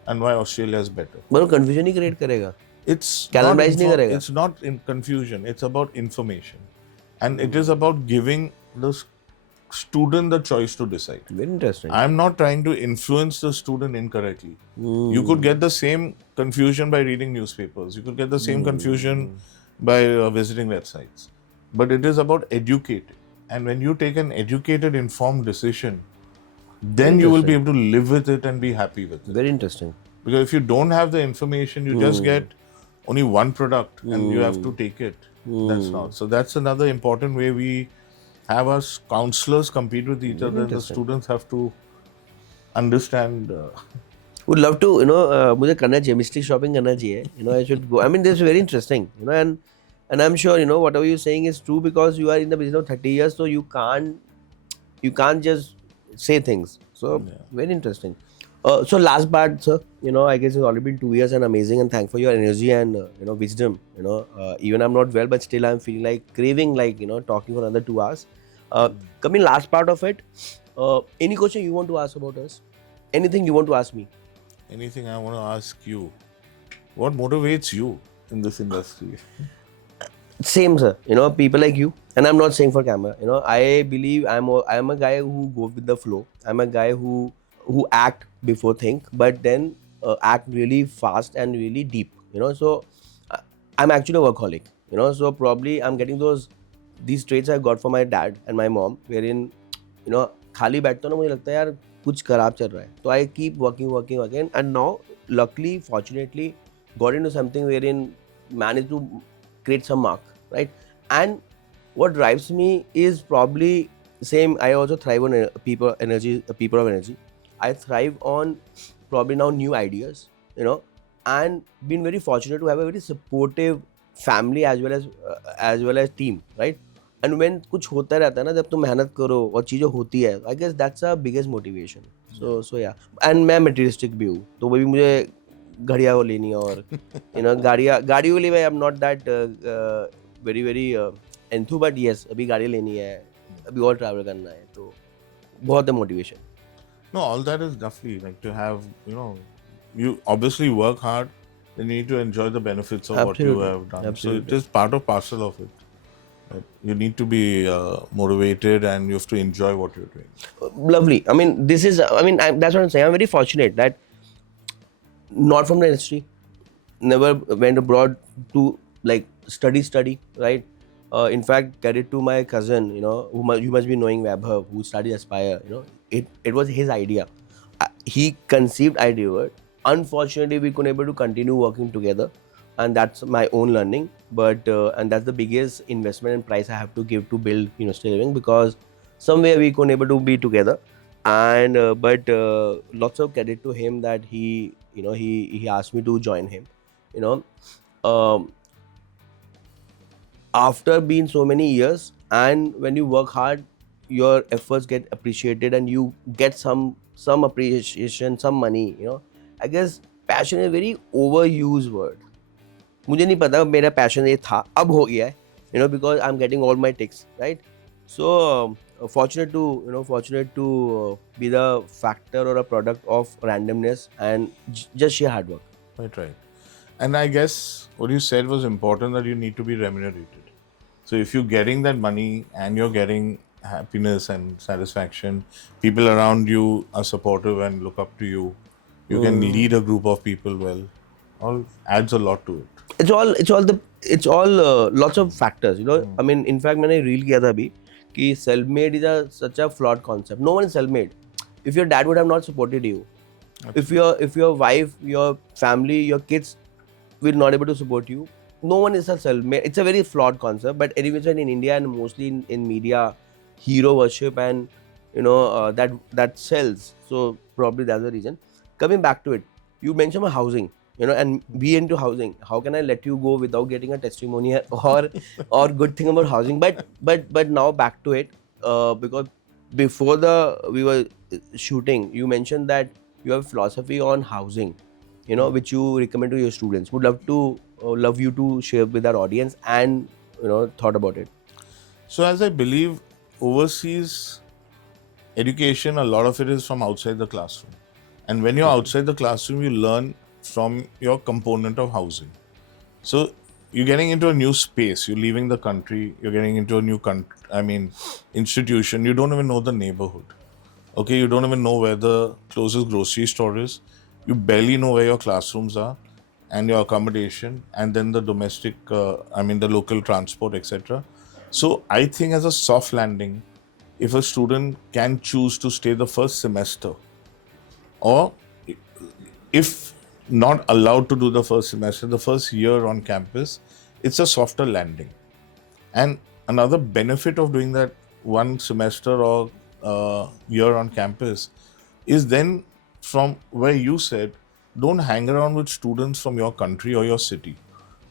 and why Australia is better. मतलब confusion ही create करेगा. It's not in confusion. It's about information, and it is about giving the student the choice to decide. Very interesting. I'm not trying to influence the student incorrectly. You could get the same confusion by reading newspapers. You could get the same confusion by visiting websites. But it is about educating. And when you take an educated, informed decision, then you will be able to live with it and be happy with it. Very interesting. Because if you don't have the information, you just get only one product and you have to take it. That's not. So that's another important way we have our counselors compete with each other. The students have to understand. Would love to, मुझे करना चाहिए, mystery shopping करना चाहिए. I should go. I mean, this is very interesting, and I'm sure, whatever you're saying is true because you are in the business of 30 years, so you can't just say things. So very interesting. So last part, sir, I guess it's already been 2 years and amazing, and thank for your energy and wisdom. Even I'm not well, but still I'm feeling like craving, talking for another 2 hours. Coming last part of it, any question you want to ask about us? Anything you want to ask me? Anything I want to ask you? What motivates you in this industry? Same, sir. People like you, and I'm not saying for camera. I believe I'm a guy who goes with the flow. I'm a guy who act before think, but then act really fast and really deep. So I'm actually a workaholic. So probably I'm getting these traits I got from my dad and my mom, wherein खाली बैठता हूँ ना मुझे लगता है यार कुछ खराब चल रहा है. So I keep working, and now luckily, fortunately, got into something wherein managed to create some mark, right? And what drives me is probably same. I also thrive on people of energy. I thrive on probably now new ideas, and been very fortunate to have a very supportive family as well as team, right? And when कुछ होता रहता है ना, जब तुम मेहनत करो और चीज़ें होती है, I guess that's a biggest motivation. So yeah. And मैं materialistic भी हूँ, तो वो भी मुझे घड़ियाँ वो लेनी है और गाड़ी के लिए मैं I'm not that very enthused, but yes, अभी गाड़ी लेनी है, अभी और travel करना है, तो बहुत है motivation. No, all that is roughly like to have, you obviously work hard, then you need to enjoy the benefits of what you Absolutely, have done. So it absolutely. is part of parcel of it. Right? You need to be motivated and you have to enjoy what you're doing. Lovely. I mean, this is. I mean, that's what I'm saying. I'm very fortunate that not from the industry, never went abroad to like study, right? In fact, credit to my cousin, you must be knowing Vaibhav, who studied Aspire. It was his idea. He conceived idea. Unfortunately, we couldn't able to continue working together, and that's my own learning. But and that's the biggest investment and price I have to give to build University Living, because somewhere we couldn't able to be together. And but lots of credit to him that he asked me to join him. You know, um, after being so many years, and when you work hard, your efforts get appreciated and you get some appreciation, some money. I guess passion is a very overused word. मुझे नहीं पता मेरा passion ये था, अब हो गया है, because I'm getting all my ticks, right? So fortunate to be the factor or a product of randomness and just sheer hard work. Right. And I guess what you said was important, that you need to be remunerated. So if you're getting that money and you're getting happiness and satisfaction, people around you are supportive and look up to you, you can lead a group of people well, all adds a lot to it. It's all lots of factors. I mean, in fact, मैंने reel किया था अभी कि self-made is such a flawed concept. No one is self-made. If your dad would have not supported you, if your wife, your family, your kids will not able to support you, no one is a self-made. It's a very flawed concept. But anyways, in India and mostly in media, hero worship and that sells. So probably that's the reason. Coming back to it, you mentioned about housing. And be into housing. How can I let you go without getting a testimonial or good thing about housing? But now back to it, because before we were shooting, you mentioned that you have philosophy on housing, which you recommend to your students. Would love you to share with our audience and thought about it. So as I believe, overseas education, a lot of it is from outside the classroom. And when you're outside the classroom, you learn from your component of housing. So you're getting into a new space, you're leaving the country, you're getting into a new institution, you don't even know the neighborhood. Okay, you don't even know where the closest grocery store is. You barely know where your classrooms are and your accommodation, and then the domestic, the local transport, etc. So I think as a soft landing, if a student can choose to stay the first semester, or if not allowed to do the first semester, the first year on campus, it's a softer landing. And another benefit of doing that one semester or year on campus is then, from where you said, don't hang around with students from your country or your city.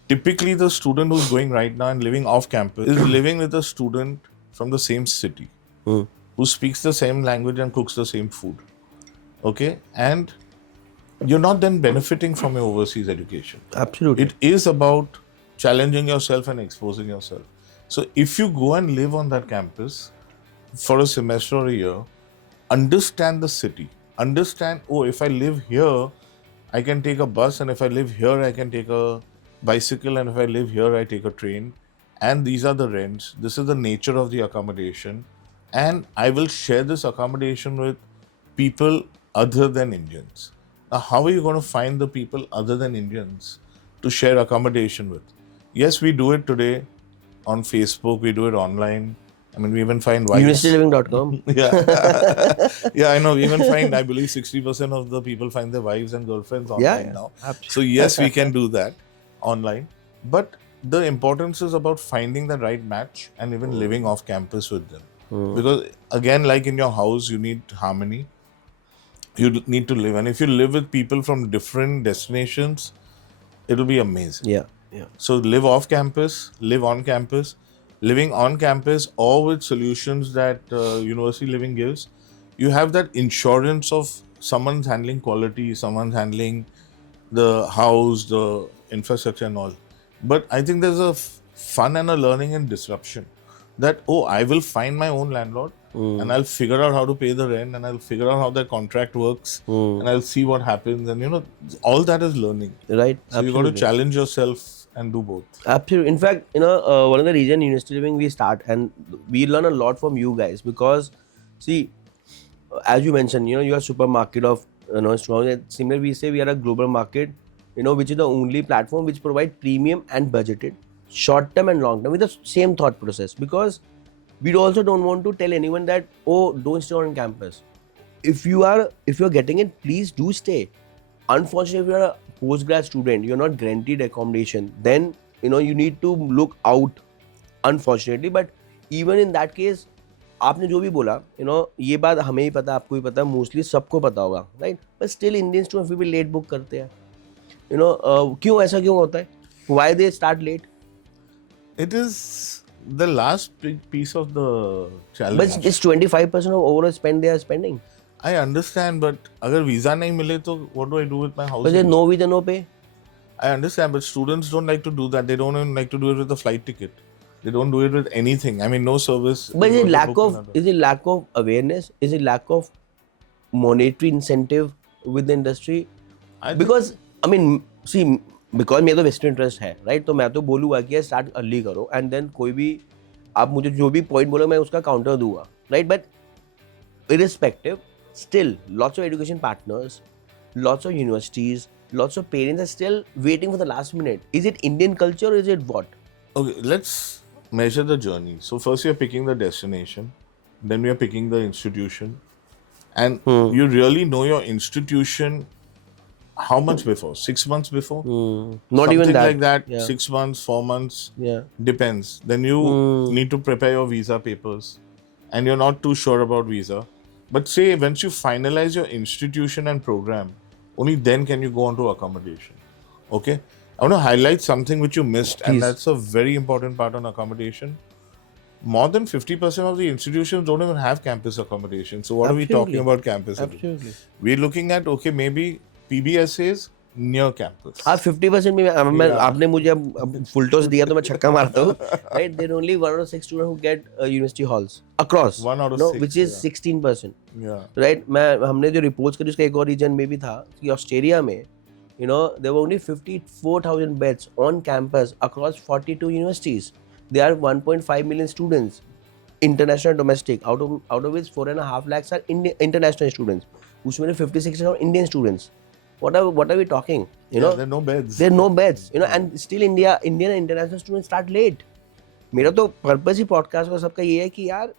Typically, the student who's going right now and living off campus is living with a student from the same city who speaks the same language and cooks the same food. Okay? And you're not then benefiting from your overseas education. Absolutely. It is about challenging yourself and exposing yourself. So if you go and live on that campus for a semester or a year, understand the city. Understand, if I live here, I can take a bus, and if I live here, I can take a bicycle, and if I live here, I take a train. And these are the rents. This is the nature of the accommodation. And I will share this accommodation with people other than Indians. Now, how are you going to find the people other than Indians to share accommodation with? Yes, we do it today on Facebook, we do it online. I mean, we even find wives. universityliving.com. Yeah, I know. We even find, I believe 60% of the people find their wives and girlfriends online now. Absolutely. So yes, we can do that online. But the importance is about finding the right match and even living off campus with them. Because again, like in your house, you need harmony. You need to live. And if you live with people from different destinations, it'll be amazing. Yeah. So live off campus, live on campus. Living on campus or with solutions that University Living gives, you have that insurance of someone's handling quality, someone's handling the house, the infrastructure and all. But I think there's a fun and a learning and disruption that, I will find my own landlord and I'll figure out how to pay the rent, and I'll figure out how that contract works, and I'll see what happens. And all that is learning. Right. So you got to challenge yourself and do both. Absolutely. In fact, one of the reason University Living we start, and we learn a lot from you guys, because see, as you mentioned, you are supermarket of strong. Similar, we say we are a global market, which is the only platform which provide premium and budgeted, short term and long term with the same thought process. Because we also don't want to tell anyone that, oh, don't stay on campus. If you're getting it, please do stay. Unfortunately, if you're a postgrad student, you're not guaranteed accommodation, then you need to look out, unfortunately. But even in that case, आपने जो भी बोला, ये बात हमें ही पता, आपको ही पता, मोस्टली सबको पता होगा, right? But still Indian student फिर भी लेट बुक करते हैं, क्यों ऐसा क्यों होता है? Why they start late? It is the last big piece of the challenge. But it's 25% of overall spend they are spending. I understand, but अगर visa नहीं मिले तो what do I do with my house? But there's no visa, no pay. I understand, but students don't like to do that. They don't even like to do it with the flight ticket. They don't do it with anything. I mean, no service. But is it lack of awareness? Is it lack of monetary incentive with the industry? Because मेरा तो western interest है, right? तो मैं तो बोलूँगा कि start early करो, and then कोई भी आप मुझे जो भी पॉइंट बोलो मैं उसका काउंटर दूंगा, right? But irrespective, still lots of education partners, lots of universities, lots of parents are still waiting for the last minute. Is it Indian culture or is it what? Okay, let's measure the journey. So first you're picking the destination, then we are picking the institution, and you really know your institution how much before? 6 months before? Not Something even that. like that. Yeah. 6 months, 4 months. Yeah. Depends. Then you need to prepare your visa papers, and you're not too sure about visa. But say once you finalize your institution and program, only then can you go on to accommodation. Okay? I want to highlight something which you missed, and that's a very important part on accommodation. More than 50% of the institutions don't even have campus accommodation. So what are we talking about campus? Absolutely. We're looking at, okay, maybe PBSAs near campus. 50% में आपने मुझे अब full toss दिया तो मैं छक्का मारता हूँ, right? There are only 1 out of 6 students who get university halls across. 1 out of 6, which is 16%. Yeah. Right? हमने जो reports करी उसका एक और region में भी था कि ऑस्ट्रेलिया में, there were only 54,000 beds on campus across 42 universities. There are 1.5 million students, international and domestic, out of which 4.5 lakhs are international students. उसमें 56 are Indian students. What are we talking? There are no beds. There are no beds. And still Indian and international students start late. मेरा तो purpose ही podcast का सबका ये है कि यार,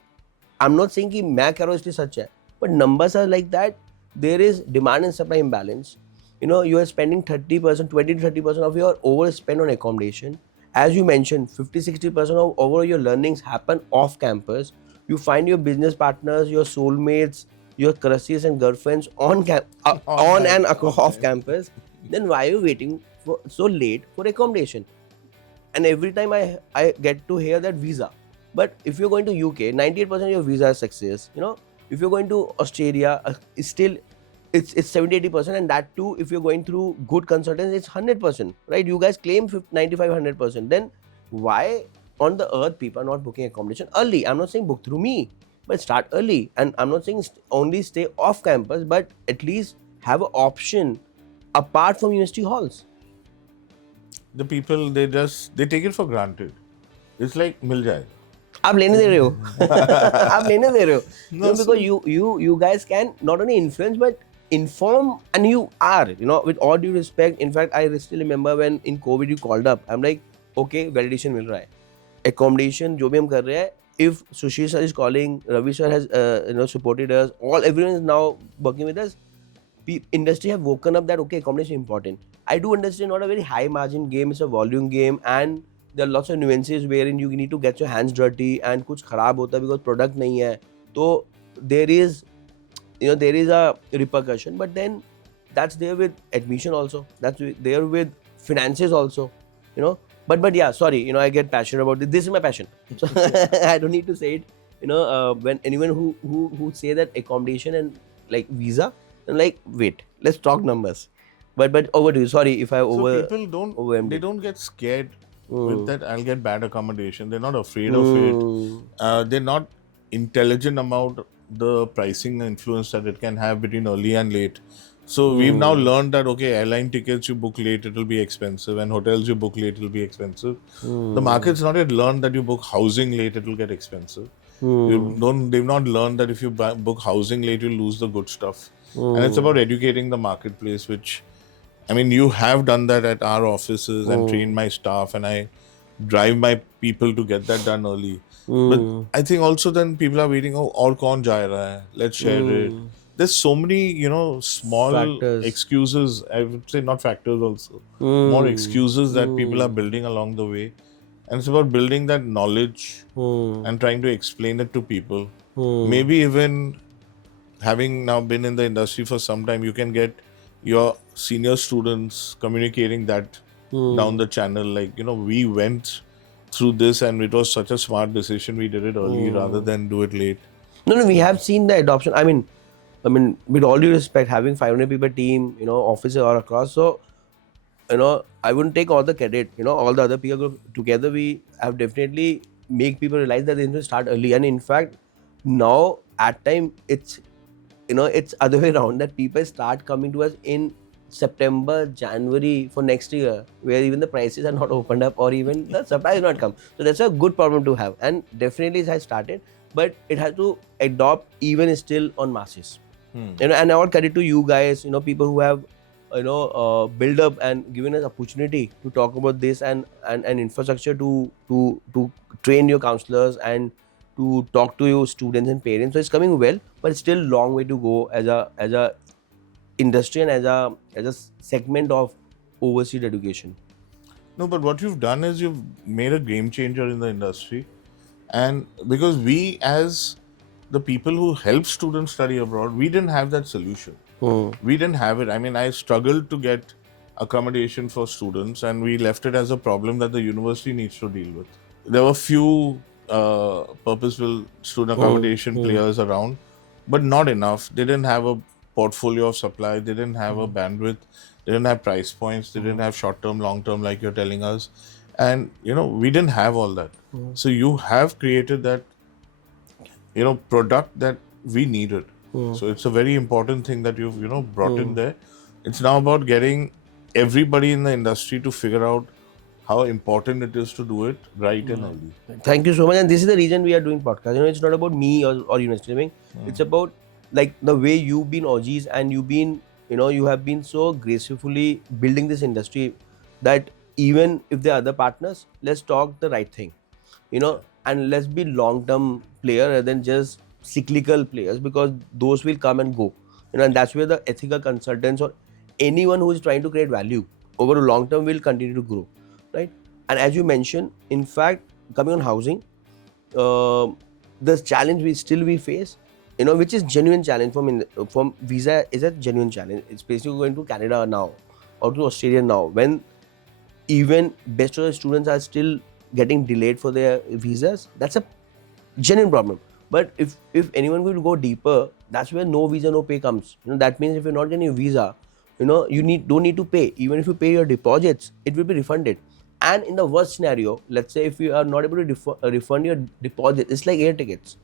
I'm not saying कि मैं कह रहा हूँ इसलिए सच है, but numbers are like that. There is demand and supply imbalance. You are spending 30%, 20 to 30% of your overspend on accommodation. As you mentioned, 50-60% of overall your learnings happen off campus. You find your business partners, your soulmates, your crushes and girlfriends on and off campus. Then why are you waiting for so late for accommodation? And every time I get to hear that visa. But if you're going to UK, 98% of your visa is success. If you're going to Australia, it's 70-80%, and that too, if you're going through good consultants, it's 100%, right? You guys claim 95-100%. Then why on the earth people are not booking accommodation early? I'm not saying book through me, but start early. And I'm not saying only stay off campus, but at least have an option apart from university halls. The people, they take it for granted. It's like मिल जाए. आप लेने दे रहे हो. आप लेने दे रहे हो. No, because you guys can not only influence but inform, and you are, with all due respect. In fact, I still remember when in COVID you called up. I'm like, okay, validation मिल रहा है, accommodation जो भी हम कर रहे हैं. If Sushil sir is calling, Ravi sir has supported us, everyone is now working with us. Industry have woken up that okay, accommodation is important. I do understand not a very high margin game, it's a volume game, and there are lots of nuances wherein you need to get your hands dirty and कुछ खराब होता है because product नहीं है. So there is a repercussion, but then that's there with admission also. That's there with finances also. But yeah, sorry, I get passionate about this. This is my passion. So I don't need to say it. When anyone who say that accommodation and like visa, I'm like, wait, let's talk numbers. But over to you. Sorry if I over. So people don't get scared with that. I'll get bad accommodation. They're not afraid of it. They're not intelligent about the pricing influence that it can have between early and late. So we've now learned that okay, airline tickets you book late, it'll be expensive, and hotels you book late, it'll be expensive. The market's not yet learned that you book housing late, it'll get expensive. They've not learned that if you book housing late, you lose the good stuff. And it's about educating the marketplace, which I mean, you have done that at our offices and trained my staff, and I drive my people to get that done early. But I think also then people are waiting, oh, और कौन जा रहा है? Let's share it. There's so many, small Factors. excuses. I would say not factors also. More excuses that people are building along the way. And it's about building that knowledge and trying to explain it to people. Maybe even having now been in the industry for some time, you can get your senior students communicating that down the channel. Like, we went through this and it was such a smart decision. We did it early rather than do it late. No, we have seen the adoption. I mean, with all due respect, having 500 people team, officer or across, so I wouldn't take all the credit. All the other people together, we have definitely make people realize that they need to start early. And in fact, now at time it's it's other way around, that people start coming to us in September, January for next year, where even the prices are not opened up or even the supply is not come. So that's a good problem to have, and definitely it has started, but it has to adopt even still on masses. And all credit to you guys, people who have build up and given us opportunity to talk about this, and infrastructure to train your counselors and to talk to your students and parents. So it's coming well, but it's still long way to go as a industry and as a segment of overseas education. No, but what you've done is you've made a game changer in the industry. And because we, as the people who help students study abroad, we didn't have that solution. We didn't have it. I mean, I struggled to get accommodation for students, and we left it as a problem that the university needs to deal with. There were few purposeful student accommodation players around, but not enough. They didn't have a portfolio of supply. They didn't have a bandwidth. They didn't have price points. They didn't have short term, long term, like you're telling us. And we didn't have all that. So you have created that product that we needed. So it's a very important thing that you've brought in there. It's now about getting everybody in the industry to figure out how important it is to do it right and early. Thank you so much. And this is the reason we are doing podcast. It's not about me or University Living. It's about like the way you've been OGs, and you've been you have been so gracefully building this industry that even if there are other partners, let's talk the right thing, and let's be long-term player rather than just cyclical players, because those will come and go, and that's where the ethical consultants or anyone who is trying to create value over a long term will continue to grow, right? And as you mentioned, in fact, coming on housing, the challenge we face, which is genuine challenge from visa is a genuine challenge. It's basically going to Canada now or to Australia now, when even best of the students are still getting delayed for their visas. That's a genuine problem. But if anyone will go deeper, that's where no visa, no pay comes. That means if you're not getting a visa, you don't need to pay. Even if you pay your deposits, it will be refunded. And in the worst scenario, let's say if you are not able to refund your deposit, it's like air tickets.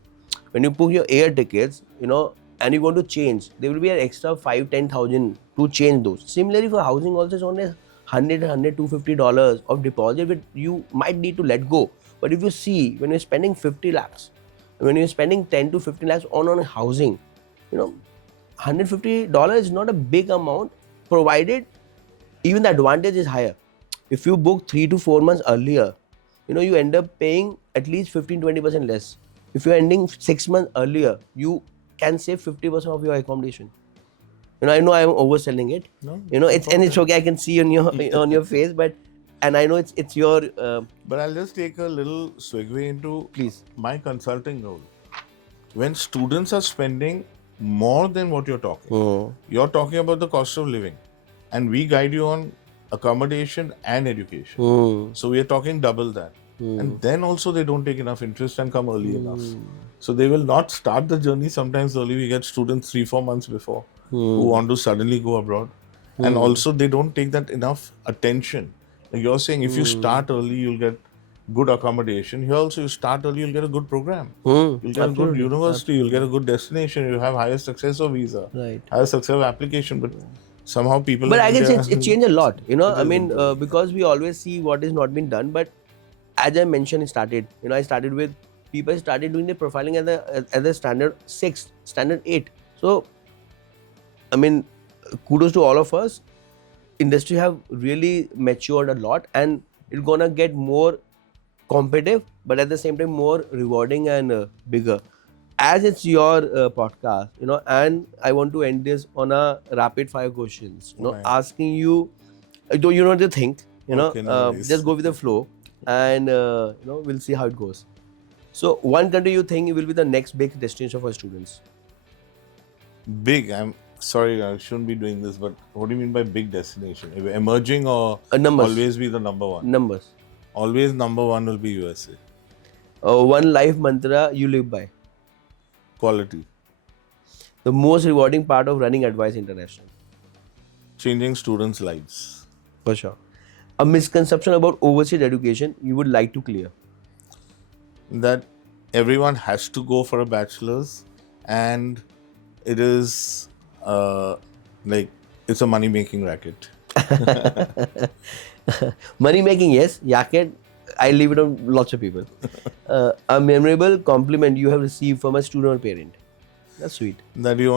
When you book your air tickets, and you want to change, there will be an extra 5,000-10,000 to change those. Similarly for housing also, it's only $100-$250 of deposit which you might need to let go. But if you see, when you're spending 50 lakhs, when you're spending 10 to 15 lakhs on housing, $150 is not a big amount, provided even the advantage is higher. If you book 3 to 4 months earlier, you end up paying at least 15-20% less. If you're ending 6 months earlier, you can save 50% of your accommodation. I know I'm overselling it. No, it's okay. I can see on your face, but and I know it's your. But I'll just take a little segue into Please. my consulting role. When students are spending more than what you're talking, you're talking about the cost of living, and we guide you on accommodation and education. So we are talking double that. And then also they don't take enough interest and come early enough. So they will not start the journey sometimes early. We get students 3-4 months before who want to suddenly go abroad. And also they don't take that enough attention. Like you're saying, if you start early, you'll get good accommodation. Here also, you start early, you'll get a good program. You'll get a good Absolutely. university, you'll get a good destination, you'll have higher success of visa, Right. higher success of application. But somehow people But in I guess India, it changed a lot. You know, it I is mean, improving. because we always see what is not been done. But as I mentioned, I started with people started doing the profiling at the standard 6, standard 8. So, I mean, kudos to all of us. Industry have really matured a lot, and it's gonna get more competitive, but at the same time more rewarding and bigger. As it's your podcast, and I want to end this on a rapid fire questions. Oh my. Asking you, you don't have to think. Okay, no worries. Just go with the flow, and we'll see how it goes. So, one country you think will be the next big destination for students? Big. I'm sorry, I shouldn't be doing this, but what do you mean by big destination? Emerging or Numbers. always be the number one? Numbers. Always number one will be USA. One life mantra you live by. Quality. The most rewarding part of running Edwise International. Changing students' lives. For sure. A misconception about overseas education you would like to clear. That everyone has to go for a bachelor's, and it is like it's a money-making racket. Money making, yes. Racket, I leave it on lots of people. A memorable compliment you have received from a student or parent. That's sweet. That you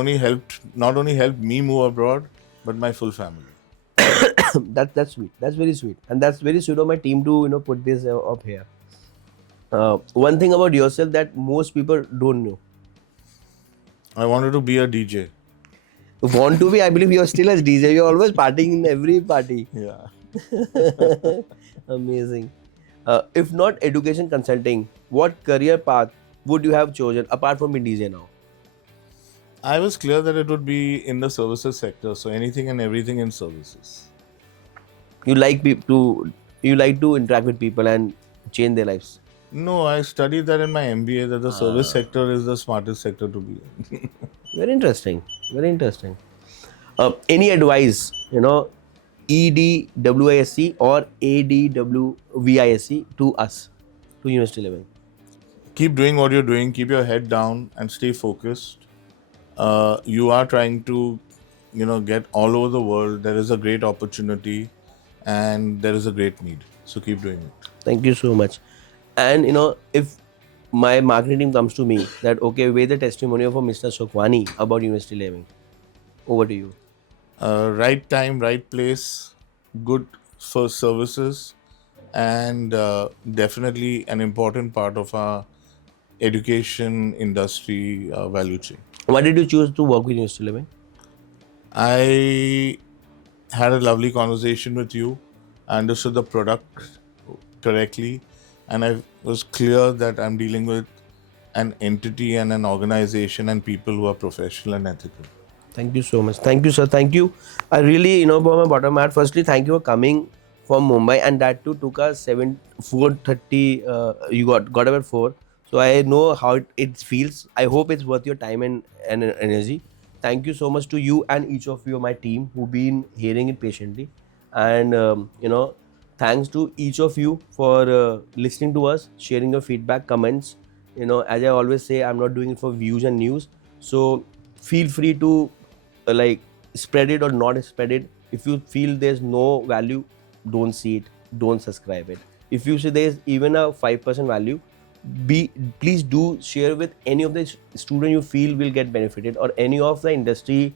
not only helped me move abroad, but my full family. That's sweet. That's very sweet, and that's very sweet of my team to put this up here. One thing about yourself that most people don't know. I wanted to be a DJ. Want to be? I believe you're still a DJ. You're always partying in every party. Yeah. Amazing. If not education consulting, what career path would you have chosen apart from being DJ now? I was clear that it would be in the services sector, so anything and everything in services. You like to interact with people and change their lives. No, I studied that in my MBA that the service sector is the smartest sector to be in. Very interesting. Very interesting. Any advice, EDWISC or ADWVISC to us, to University Living? Keep doing what you're doing, keep your head down and stay focused. You are trying to, get all over the world. There is a great opportunity and there is a great need. So keep doing it. Thank you so much. And if my marketing team comes to me that, okay, weigh the testimonial for Mr. Sukhwani about University Living. Over to you. Right time, right place, good first services, and definitely an important part of our education industry value chain. Why did you choose to work with University Living? I had a lovely conversation with you. I understood the product correctly, and I was clear that I'm dealing with an entity and an organization and people who are professional and ethical. Thank you so much. Thank you, sir. Thank you. I really, from my bottom heart, firstly, thank you for coming from Mumbai, and that too took us 4:30. You got up at 4. So I know how it feels. I hope it's worth your time and energy. Thank you so much to you and each of you, my team, who've been hearing it patiently. And, thanks to each of you for listening to us, sharing your feedback, comments. As I always say, I'm not doing it for views and news. So feel free to spread it or not spread it. If you feel there's no value, don't see it, don't subscribe it. If you see there's even a 5% value, please do share with any of the student you feel will get benefited, or any of the industry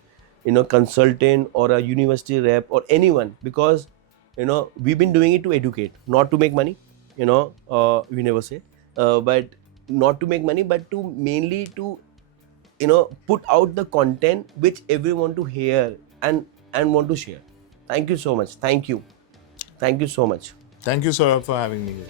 consultant or a university rep or anyone, because we've been doing it to educate, not to make money. We never say but not to make money, but to mainly to put out the content which everyone want to hear and want to share. Thank you so much. Thank you so much. Thank you, Saurabh, for having me here.